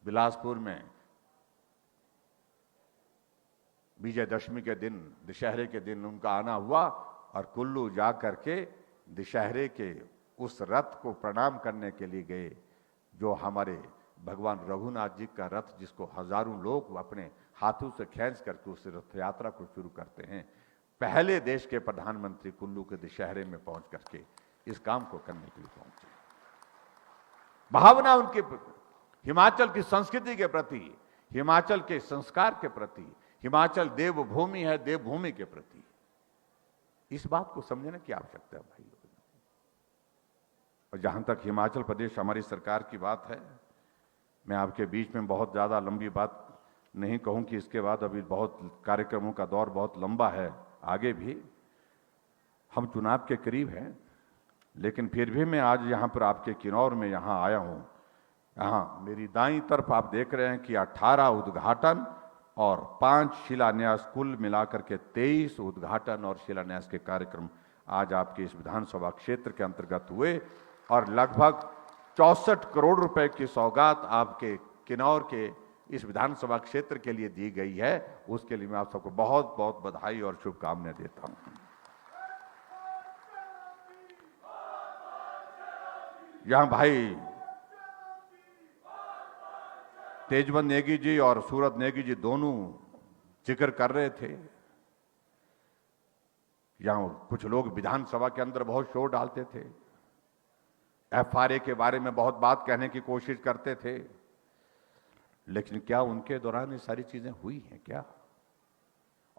बिलासपुर में विजयदशमी के दिन, दशहरे के दिन उनका आना हुआ, और कुल्लू जाकर के दशहरे के उस रथ को प्रणाम करने के लिए गए, जो हमारे भगवान रघुनाथ जी का रथ, जिसको हजारों लोग अपने हाथों से खींच करके उस रथ यात्रा को शुरू करते हैं। पहले देश के प्रधानमंत्री कुल्लू के दशहरे में पहुंच करके इस काम को करने के लिए पहुंचे। भावना उनके हिमाचल की संस्कृति के प्रति, हिमाचल के संस्कार के प्रति, हिमाचल देवभूमि है, देवभूमि के प्रति, इस बात को समझने की आवश्यकता है भाई। और जहां तक हिमाचल प्रदेश हमारी सरकार की बात है, मैं आपके बीच में बहुत ज्यादा लंबी बात नहीं कहूं कि इसके बाद अभी बहुत कार्यक्रमों का दौर बहुत लंबा है, आगे भी हम चुनाव के करीब हैं, लेकिन फिर भी मैं आज यहाँ पर आपके किन्नौर में यहाँ आया हूँ। यहाँ मेरी दाईं तरफ आप देख रहे हैं कि 18 उद्घाटन और 5 शिलान्यास, कुल मिलाकर के 23 उद्घाटन और शिलान्यास के कार्यक्रम आज आपके इस विधानसभा क्षेत्र के अंतर्गत हुए, और लगभग 64 करोड़ रुपए की सौगात आपके किन्नौर के इस विधानसभा क्षेत्र के लिए दी गई है। उसके लिए मैं आप सबको बहुत बहुत बधाई और शुभकामनाएं देता हूं। यहां भाई तेजबंद नेगी जी और सूरत नेगी जी दोनों जिक्र कर रहे थे। यहां कुछ लोग विधानसभा के अंदर बहुत शोर डालते थे, एफआरए के बारे में बहुत बात कहने की कोशिश करते थे, लेकिन क्या उनके दौरान ये सारी चीजें हुई हैं क्या?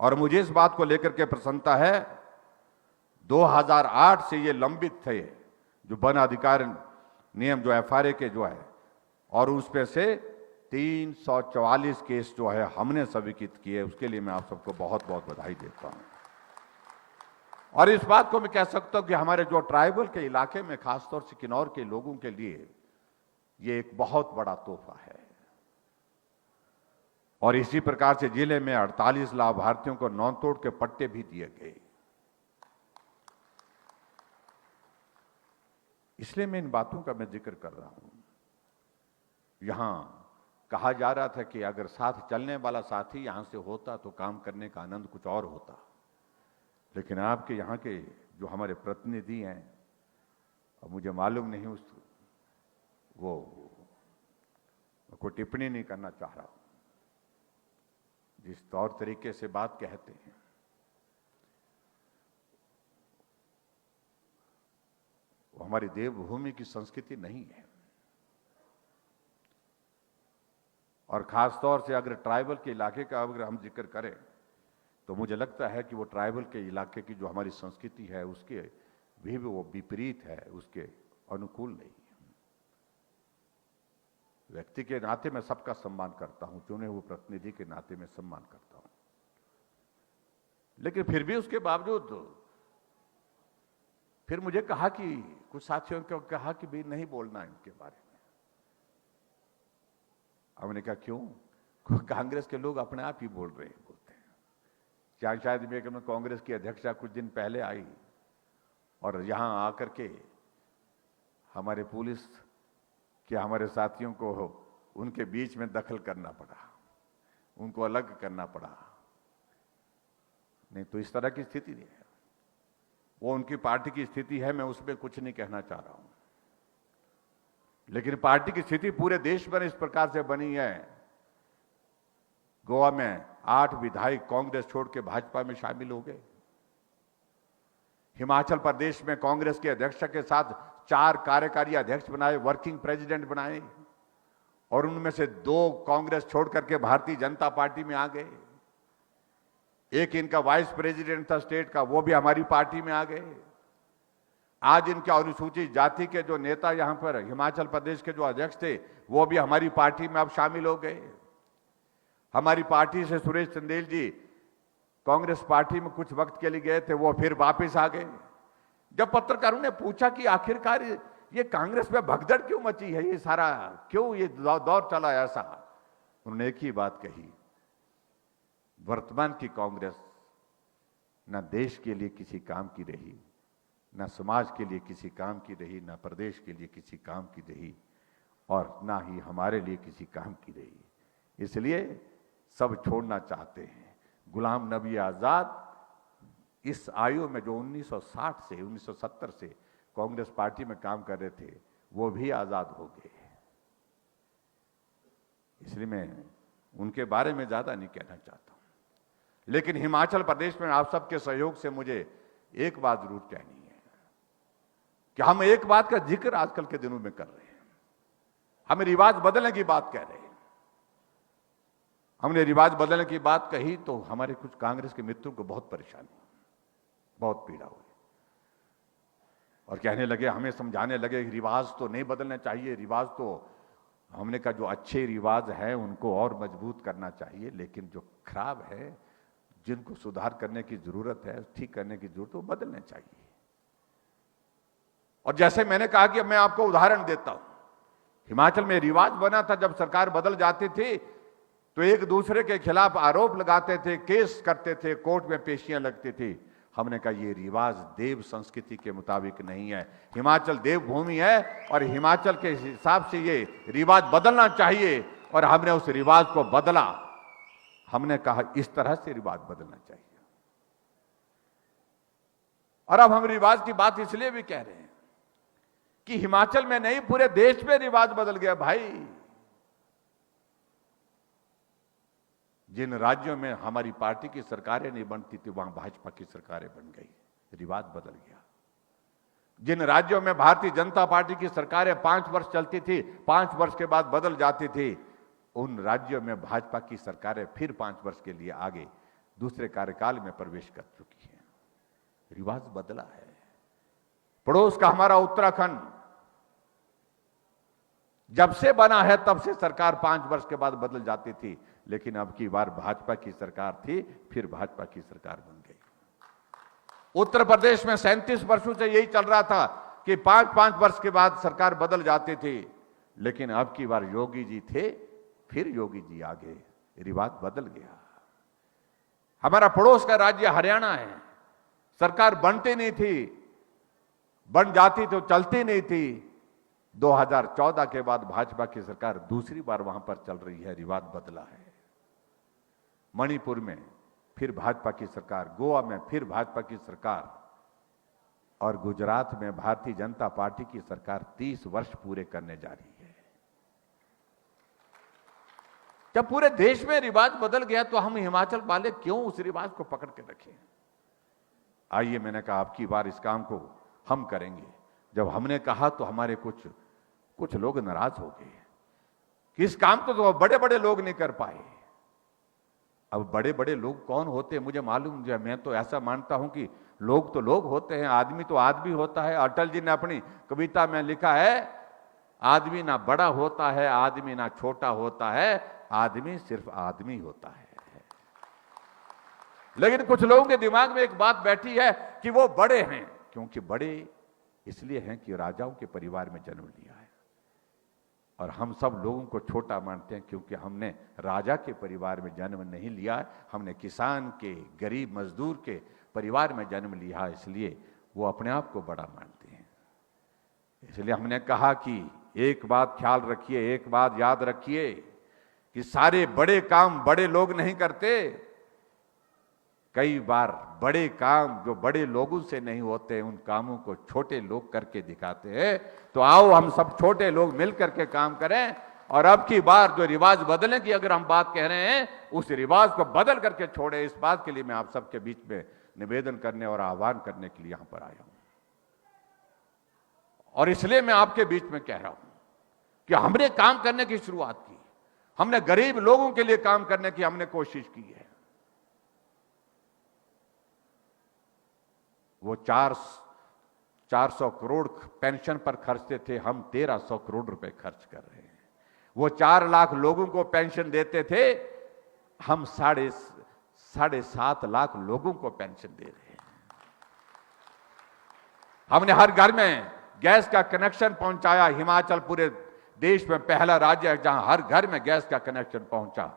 और मुझे इस बात को लेकर के प्रसन्नता है, 2008 से ये लंबित थे जो वन अधिकार नियम जो एफआरए के जो है, और उसमें से 344 केस जो है हमने स्वीकृत किए। उसके लिए मैं आप सबको बहुत बहुत बधाई देता हूं। और इस बात को मैं कह सकता हूं कि हमारे जो ट्राइबल के इलाके में, खासतौर से किन्नौर के लोगों के लिए ये एक बहुत बड़ा तोहफा है। और इसी प्रकार से जिले में 48 लाभार्थियों को नौतोड़ के पट्टे भी दिए गए। इसलिए मैं इन बातों का मैं जिक्र कर रहा हूं। यहां कहा जा रहा था कि अगर साथ चलने वाला साथी यहां से होता तो काम करने का आनंद कुछ और होता, लेकिन आपके यहां के जो हमारे प्रतिनिधि हैं, अब मुझे मालूम नहीं वो कोई टिप्पणी नहीं करना चाह रहा हूं, जिस तौर तरीके से बात कहते हैं वो हमारी देवभूमि की संस्कृति नहीं है। और खास तौर से अगर ट्राइबल के इलाके का अगर हम जिक्र करें तो मुझे लगता है कि वो ट्राइबल के इलाके की जो हमारी संस्कृति है उसके भी वो विपरीत है, उसके अनुकूल नहीं है। व्यक्ति के नाते मैं सबका सम्मान करता हूं, चुने हुए प्रतिनिधि के नाते मैं सम्मान करता हूं, लेकिन फिर भी उसके बावजूद फिर मुझे कहा कि कुछ साथियों को कहा कि भी नहीं बोलना इनके बारे में। हमने कहा क्यों? कांग्रेस के लोग अपने आप ही बोलते हैं। शायद में कांग्रेस की अध्यक्षा कुछ दिन पहले आई और यहां आकर के हमारे पुलिस के हमारे साथियों को उनके बीच में दखल करना पड़ा, उनको अलग करना पड़ा। नहीं तो इस तरह की स्थिति नहीं है, वो उनकी पार्टी की स्थिति है, मैं उसमें कुछ नहीं कहना चाह रहा हूं, लेकिन पार्टी की स्थिति पूरे देश में इस प्रकार से बनी है। गोवा में 8 विधायक कांग्रेस छोड़ के भाजपा में शामिल हो गए। हिमाचल प्रदेश में कांग्रेस के अध्यक्ष के साथ 4 कार्यकारी अध्यक्ष बनाए, वर्किंग प्रेसिडेंट बनाए, और उनमें से 2 कांग्रेस छोड़ करके भारतीय जनता पार्टी में आ गए। एक इनका वाइस प्रेसिडेंट था स्टेट का, वो भी हमारी पार्टी में आ गए। आज इनके अनुसूचित जाति के जो नेता यहां पर हिमाचल प्रदेश के जो अध्यक्ष थे, वो भी हमारी पार्टी में अब शामिल हो गए। हमारी पार्टी से सुरेश चंदेल जी कांग्रेस पार्टी में कुछ वक्त के लिए गए थे, वो फिर वापस आ गए। जब पत्रकारों ने पूछा कि आखिरकार ये कांग्रेस में भगदड़ क्यों मची है, ये सारा क्यों ये दौर चला ऐसा, उन्होंने एक ही बात कही, वर्तमान की कांग्रेस न देश के लिए किसी काम की रही, न समाज के लिए किसी काम की रही, न प्रदेश के लिए किसी काम की रही, और ना ही हमारे लिए किसी काम की रही। इसलिए सब छोड़ना चाहते हैं। गुलाम नबी आजाद इस आयु में जो 1960 से 1970 से कांग्रेस पार्टी में काम कर रहे थे, वो भी आजाद हो गए। इसलिए मैं उनके बारे में ज्यादा नहीं कहना चाहता हूं, लेकिन हिमाचल प्रदेश में आप सबके सहयोग से मुझे एक बात जरूर कहनी है कि हम एक बात का जिक्र आजकल के दिनों में कर रहे हैं। हमें रिवाज बदलने की बात कह रहे हैं। हमने रिवाज बदलने की बात कही तो हमारे कुछ कांग्रेस के मित्रों को बहुत परेशानी, बहुत पीड़ा हुई, और कहने लगे, हमें समझाने लगे रिवाज तो नहीं बदलने चाहिए, रिवाज तो, हमने कहा जो अच्छे रिवाज हैं उनको और मजबूत करना चाहिए, लेकिन जो खराब है, जिनको सुधार करने की जरूरत है, ठीक करने की जरूरत है, वो बदलने चाहिए। और जैसे मैंने कहा कि मैं आपको उदाहरण देता हूं, हिमाचल में रिवाज बना था, जब सरकार बदल जाती थी तो एक दूसरे के खिलाफ आरोप लगाते थे, केस करते थे, कोर्ट में पेशियां लगती थी। हमने कहा ये रिवाज देव संस्कृति के मुताबिक नहीं है। हिमाचल देवभूमि है और हिमाचल के हिसाब से ये रिवाज बदलना चाहिए, और हमने उस रिवाज को बदला। हमने कहा इस तरह से रिवाज बदलना चाहिए। और अब हम रिवाज की बात इसलिए भी कह रहे हैं कि हिमाचल में नहीं, पूरे देश में रिवाज बदल गया भाई। जिन राज्यों में हमारी पार्टी की सरकारें नहीं बनती थी, वहां भाजपा की सरकारें बन गई, रिवाज बदल गया। जिन राज्यों में भारतीय जनता पार्टी की सरकारें 5 वर्ष चलती थी, 5 वर्ष के बाद बदल जाती थी, उन राज्यों में भाजपा की सरकारें फिर 5 वर्ष के लिए आगे दूसरे कार्यकाल में प्रवेश कर चुकी हैं। रिवाज बदला है। पड़ोस का हमारा उत्तराखंड जब से बना है तब से सरकार 5 वर्ष के बाद बदल जाती थी, लेकिन अब की बार भाजपा की सरकार थी, फिर भाजपा की सरकार बन गई। उत्तर प्रदेश में 37 वर्षों से यही चल रहा था कि 5-5 वर्ष के बाद सरकार बदल जाती थी, लेकिन अब की बार योगी जी थे, फिर योगी जी आ गए, रिवाज बदल गया। हमारा पड़ोस का राज्य हरियाणा है, सरकार बनती नहीं थी, बन जाती तो चलती नहीं थी। 2014 के बाद भाजपा की सरकार दूसरी बार वहां पर चल रही है, रिवाज बदला है। मणिपुर में फिर भाजपा की सरकार, गोवा में फिर भाजपा की सरकार, और गुजरात में भारतीय जनता पार्टी की सरकार 30 वर्ष पूरे करने जा रही है। जब पूरे देश में रिवाज बदल गया तो हम हिमाचल वाले क्यों उस रिवाज को पकड़ के रखें? आइए, मैंने कहा अब की बार इस काम को हम करेंगे। जब हमने कहा तो हमारे कुछ लोग नाराज हो गए कि इस काम को तो बड़े बड़े लोग नहीं कर पाए। अब बड़े बड़े लोग कौन होते हैं मुझे मालूम है। मैं तो ऐसा मानता हूं कि लोग तो लोग होते हैं, आदमी तो आदमी होता है। अटल जी ने अपनी कविता में लिखा है, आदमी ना बड़ा होता है, आदमी ना छोटा होता है, आदमी सिर्फ आदमी होता है। लेकिन कुछ लोगों के दिमाग में एक बात बैठी है कि वो बड़े हैं, क्योंकि बड़े इसलिए हैं कि राजाओं के परिवार में जन्म लिया है, और हम सब लोगों को छोटा मानते हैं क्योंकि हमने राजा के परिवार में जन्म नहीं लिया है, हमने किसान के, गरीब मजदूर के परिवार में जन्म लिया, इसलिए वो अपने आप को बड़ा मानते हैं। इसलिए हमने कहा कि एक बात ख्याल रखिए, एक बात याद रखिए कि सारे बड़े काम बड़े लोग नहीं करते। कई बार बड़े काम जो बड़े लोगों से नहीं होते, उन कामों को छोटे लोग करके दिखाते हैं। तो आओ हम सब छोटे लोग मिल करके काम करें, और अब की बार जो रिवाज बदलने की अगर हम बात कह रहे हैं, उस रिवाज को बदल करके छोड़े। इस बात के लिए मैं आप सबके बीच में निवेदन करने और आह्वान करने के लिए यहां पर आया हूं, और इसलिए मैं आपके बीच में कह रहा हूं, कि हमने काम करने की शुरुआत की, हमने गरीब लोगों के लिए काम करने की हमने कोशिश की है। वो 400 करोड़ पेंशन पर खर्चते थे, हम 1300 करोड़ रुपए खर्च कर रहे हैं। वो 4 लाख लोगों को पेंशन देते थे, हम साढ़े 7.5 लाख लोगों को पेंशन दे रहे हैं। हमने हर घर में गैस का कनेक्शन पहुंचाया। हिमाचल पूरे देश में पहला राज्य है जहां हर घर में गैस का कनेक्शन पहुंचा।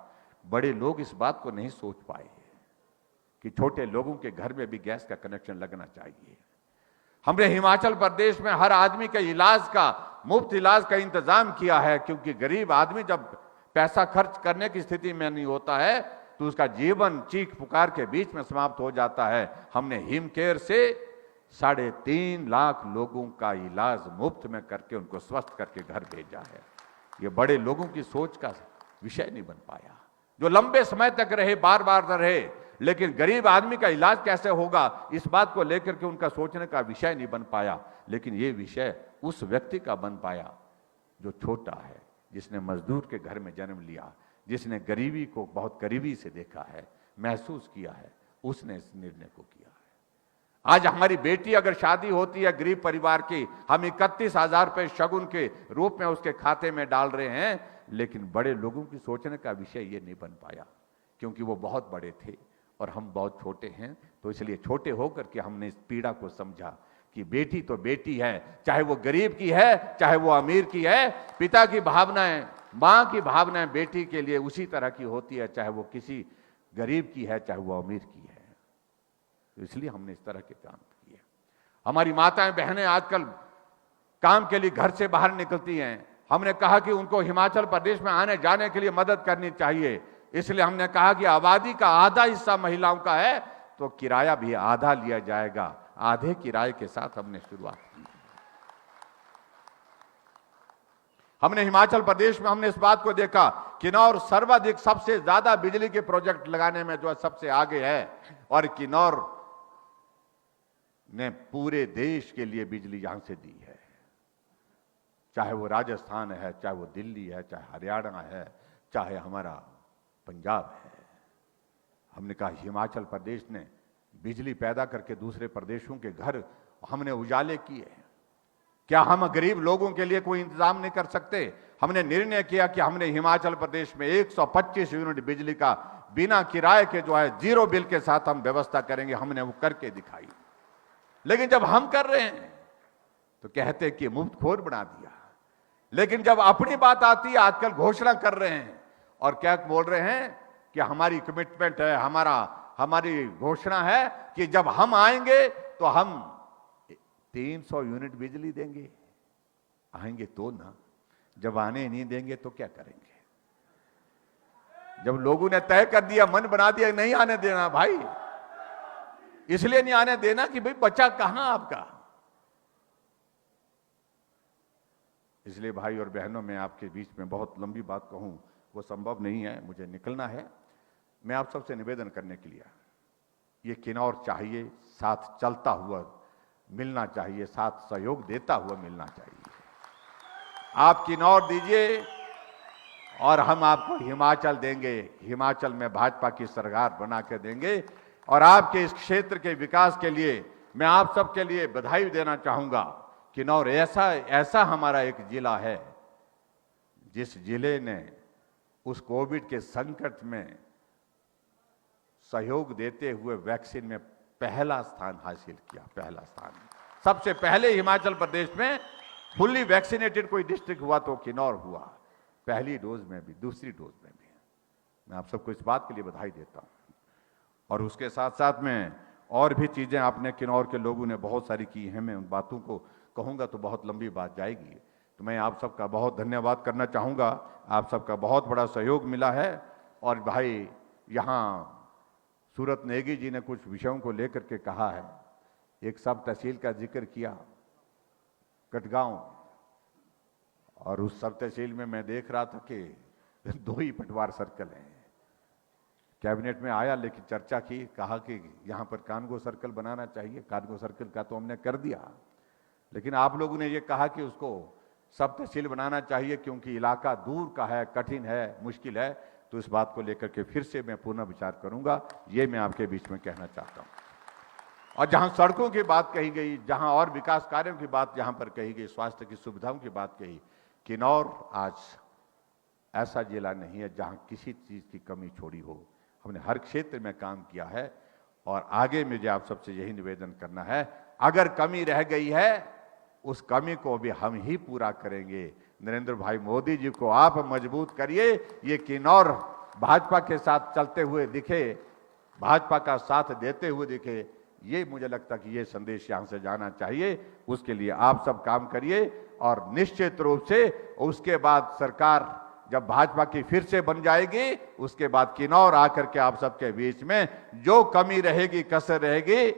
बड़े लोग इस बात को नहीं सोच पाए कि छोटे लोगों के घर में भी गैस का कनेक्शन लगना चाहिए। हमने हिमाचल प्रदेश में हर आदमी के इलाज का, मुफ्त इलाज का इंतजाम किया है, क्योंकि गरीब आदमी जब पैसा खर्च करने की स्थिति में नहीं होता है तो उसका जीवन चीख पुकार के बीच में समाप्त हो जाता है। हमने हिम केयर से 3.5 लाख लोगों का इलाज मुफ्त में करके उनको स्वस्थ करके घर भेजा है। ये बड़े लोगों की सोच का विषय नहीं बन पाया, जो लंबे समय तक रहे, बार बार न रहे, लेकिन गरीब आदमी का इलाज कैसे होगा इस बात को लेकर के उनका सोचने का विषय नहीं बन पाया। लेकिन ये विषय उस व्यक्ति का बन पाया जो छोटा है, जिसने मजदूर के घर में जन्म लिया, जिसने गरीबी को बहुत करीबी से देखा है, महसूस किया है, उसने इस निर्णय को किया है। आज हमारी बेटी अगर शादी होती है गरीब परिवार की, हम 31,000 रुपए शगुन के रूप में उसके खाते में डाल रहे हैं, लेकिन बड़े लोगों की सोचने का विषय ये नहीं बन पाया, क्योंकि वो बहुत बड़े थे और हम बहुत छोटे हैं। तो इसलिए छोटे होकर के हमने इस पीड़ा को समझा कि बेटी तो बेटी है, चाहे वो गरीब की है चाहे वो अमीर की है। पिता की भावनाएं, मां की भावनाएं बेटी के लिए उसी तरह की होती है, चाहे वो किसी गरीब की है चाहे वो अमीर की है। तो इसलिए हमने इस तरह के काम किए। हमारी माताएं बहनें आजकल काम के लिए घर से बाहर निकलती हैं। हमने कहा कि उनको हिमाचल प्रदेश में आने जाने के लिए मदद करनी चाहिए। इसलिए हमने कहा कि आबादी का आधा हिस्सा महिलाओं का है तो किराया भी आधा लिया जाएगा। आधे किराए के साथ हमने शुरुआत की। हमने हिमाचल प्रदेश में हमने इस बात को देखा, किन्नौर सर्वाधिक सबसे ज्यादा बिजली के प्रोजेक्ट लगाने में जो है सबसे आगे है, और किन्नौर ने पूरे देश के लिए बिजली यहां से दी है। चाहे वो राजस्थान है, चाहे वो दिल्ली है, चाहे हरियाणा है, चाहे हमारा पंजाब है। हमने कहा हिमाचल प्रदेश ने बिजली पैदा करके दूसरे प्रदेशों के घर हमने उजाले किए। क्या हम गरीब लोगों के लिए कोई इंतजाम नहीं कर सकते? हमने निर्णय किया कि हमने हिमाचल प्रदेश में 125 यूनिट बिजली का बिना किराए के जो है जीरो बिल के साथ हम व्यवस्था करेंगे। हमने वो करके दिखाई। लेकिन जब हम कर रहे हैं तो कहते कि मुफ्तखोर बना दिया। लेकिन जब अपनी बात आती है, आजकल घोषणा कर रहे हैं और क्या बोल रहे हैं कि हमारी कमिटमेंट है, हमारी घोषणा है कि जब हम आएंगे तो हम 300 यूनिट बिजली देंगे। आएंगे तो ना, जब आने नहीं देंगे तो क्या करेंगे? जब लोगों ने तय कर दिया, मन बना दिया, नहीं आने देना भाई, इसलिए नहीं आने देना कि भाई बचा कहां आपका। इसलिए भाई और बहनों, मैं आपके बीच में बहुत लंबी बात कहूं वो संभव नहीं है, मुझे निकलना है। मैं आप सबसे निवेदन करने के लिए, ये किन्नौर चाहिए, साथ चलता हुआ मिलना चाहिए, साथ सहयोग देता हुआ मिलना चाहिए। आप किन्नौर दीजिए और हम आपको हिमाचल देंगे। हिमाचल में भाजपा की सरकार बना के देंगे। और आपके इस क्षेत्र के विकास के लिए मैं आप सबके लिए बधाई देना चाहूंगा। किन्नौर ऐसा हमारा एक जिला है जिस जिले ने उस कोविड के संकट में सहयोग देते हुए वैक्सीन में पहला स्थान हासिल किया। पहला स्थान, सबसे पहले हिमाचल प्रदेश में फुल्ली वैक्सीनेटेड कोई डिस्ट्रिक्ट हुआ तो किन्नौर हुआ, पहली डोज में भी, दूसरी डोज में भी। मैं आप सबको इस बात के लिए बधाई देता हूं। और उसके साथ साथ में और भी चीजें आपने किन्नौर के लोगों ने बहुत सारी की हैं। मैं उन बातों को कहूंगा तो बहुत लंबी बात जाएगी। तो मैं आप सबका बहुत धन्यवाद करना चाहूंगा। आप सबका बहुत बड़ा सहयोग मिला है। और भाई, यहाँ सूरत नेगी जी ने कुछ विषयों को लेकर के कहा है। एक सब तहसील का जिक्र किया, कटगांव, और उस सब तहसील में मैं देख रहा था कि 2 ही पटवार सर्कल हैं। कैबिनेट में आया, लेकिन चर्चा की, कहा कि यहां पर कानगो सर्कल बनाना चाहिए। कानगो सर्कल का तो हमने कर दिया, लेकिन आप लोगों ने ये कहा कि उसको सब तहसील बनाना चाहिए, क्योंकि इलाका दूर का है, कठिन है, मुश्किल है। तो इस बात को लेकर के फिर से मैं पुनः विचार करूंगा, ये मैं आपके बीच में कहना चाहता हूं। और जहां सड़कों की बात कही गई, जहां और विकास कार्यों की बात यहां पर कही गई, स्वास्थ्य की सुविधाओं की बात कही, किन्नौर आज ऐसा जिला नहीं है जहां किसी चीज की कमी छोड़ी हो। हमने हर क्षेत्र में काम किया है और आगे मुझे आप सबसे यही निवेदन करना है, अगर कमी रह गई है उस कमी को भी हम ही पूरा करेंगे। नरेंद्र भाई मोदी जी को आप मजबूत करिए, ये किन्नौर भाजपा के साथ चलते हुए दिखे, भाजपा का साथ देते हुए दिखे, ये मुझे लगता कि ये संदेश यहां से जाना चाहिए। उसके लिए आप सब काम करिए और निश्चित रूप से उसके बाद सरकार जब भाजपा की फिर से बन जाएगी, उसके बाद किन्नौर आकर के आप सबके बीच में जो कमी रहेगी, कसर रहेगी,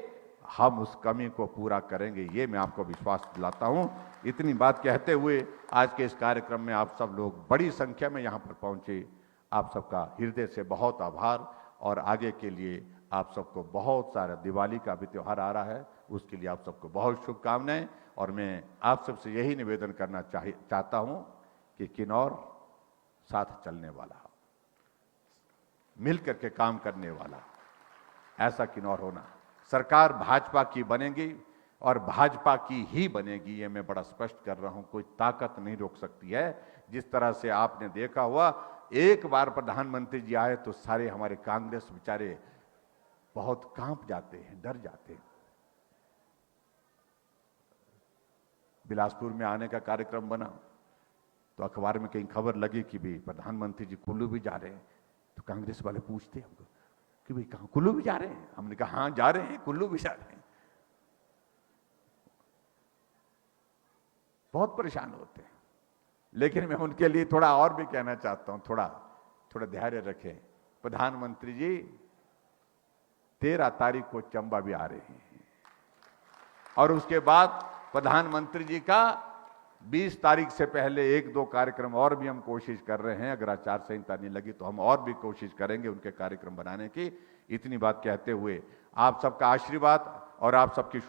हम उस कमी को पूरा करेंगे, ये मैं आपको विश्वास दिलाता हूं। इतनी बात कहते हुए आज के इस कार्यक्रम में आप सब लोग बड़ी संख्या में यहां पर पहुंचे, आप सबका हृदय से बहुत आभार। और आगे के लिए आप सबको बहुत सारा, दिवाली का भी त्यौहार आ रहा है, उसके लिए आप सबको बहुत शुभकामनाएं। और मैं आप सबसे यही निवेदन करना चाहता हूं कि किन्नौर साथ चलने वाला, मिलकर के काम करने वाला, ऐसा किन्नौर होना। सरकार भाजपा की बनेगी और भाजपा की ही बनेगी, ये मैं बड़ा स्पष्ट कर रहा हूं, कोई ताकत नहीं रोक सकती है। जिस तरह से आपने देखा हुआ, एक बार प्रधानमंत्री जी आए तो सारे हमारे कांग्रेस बेचारे बहुत कांप जाते हैं, डर जाते हैं। बिलासपुर में आने का कार्यक्रम बना तो अखबार में कहीं खबर लगी कि भाई प्रधानमंत्री जी कुल्लू भी जा रहे हैं, तो कांग्रेस वाले पूछते हमको कि भाई कहां, कुल्लू भी जा रहे हैं? हमने कहा हाँ जा रहे हैं, कुल्लू भी जा रहे हैं। बहुत परेशान होते हैं, लेकिन मैं उनके लिए थोड़ा और भी कहना चाहता हूं, थोड़ा धैर्य रखें। प्रधानमंत्री जी 13 तारीख को चंबा भी आ रहे हैं और उसके बाद प्रधानमंत्री जी का 20 तारीख से पहले 1-2 कार्यक्रम और भी हम कोशिश कर रहे हैं। अगर आचार संहिता नहीं लगी तो हम और भी कोशिश करेंगे उनके कार्यक्रम बनाने की। इतनी बात कहते हुए आप सबका आशीर्वाद और आप सबकी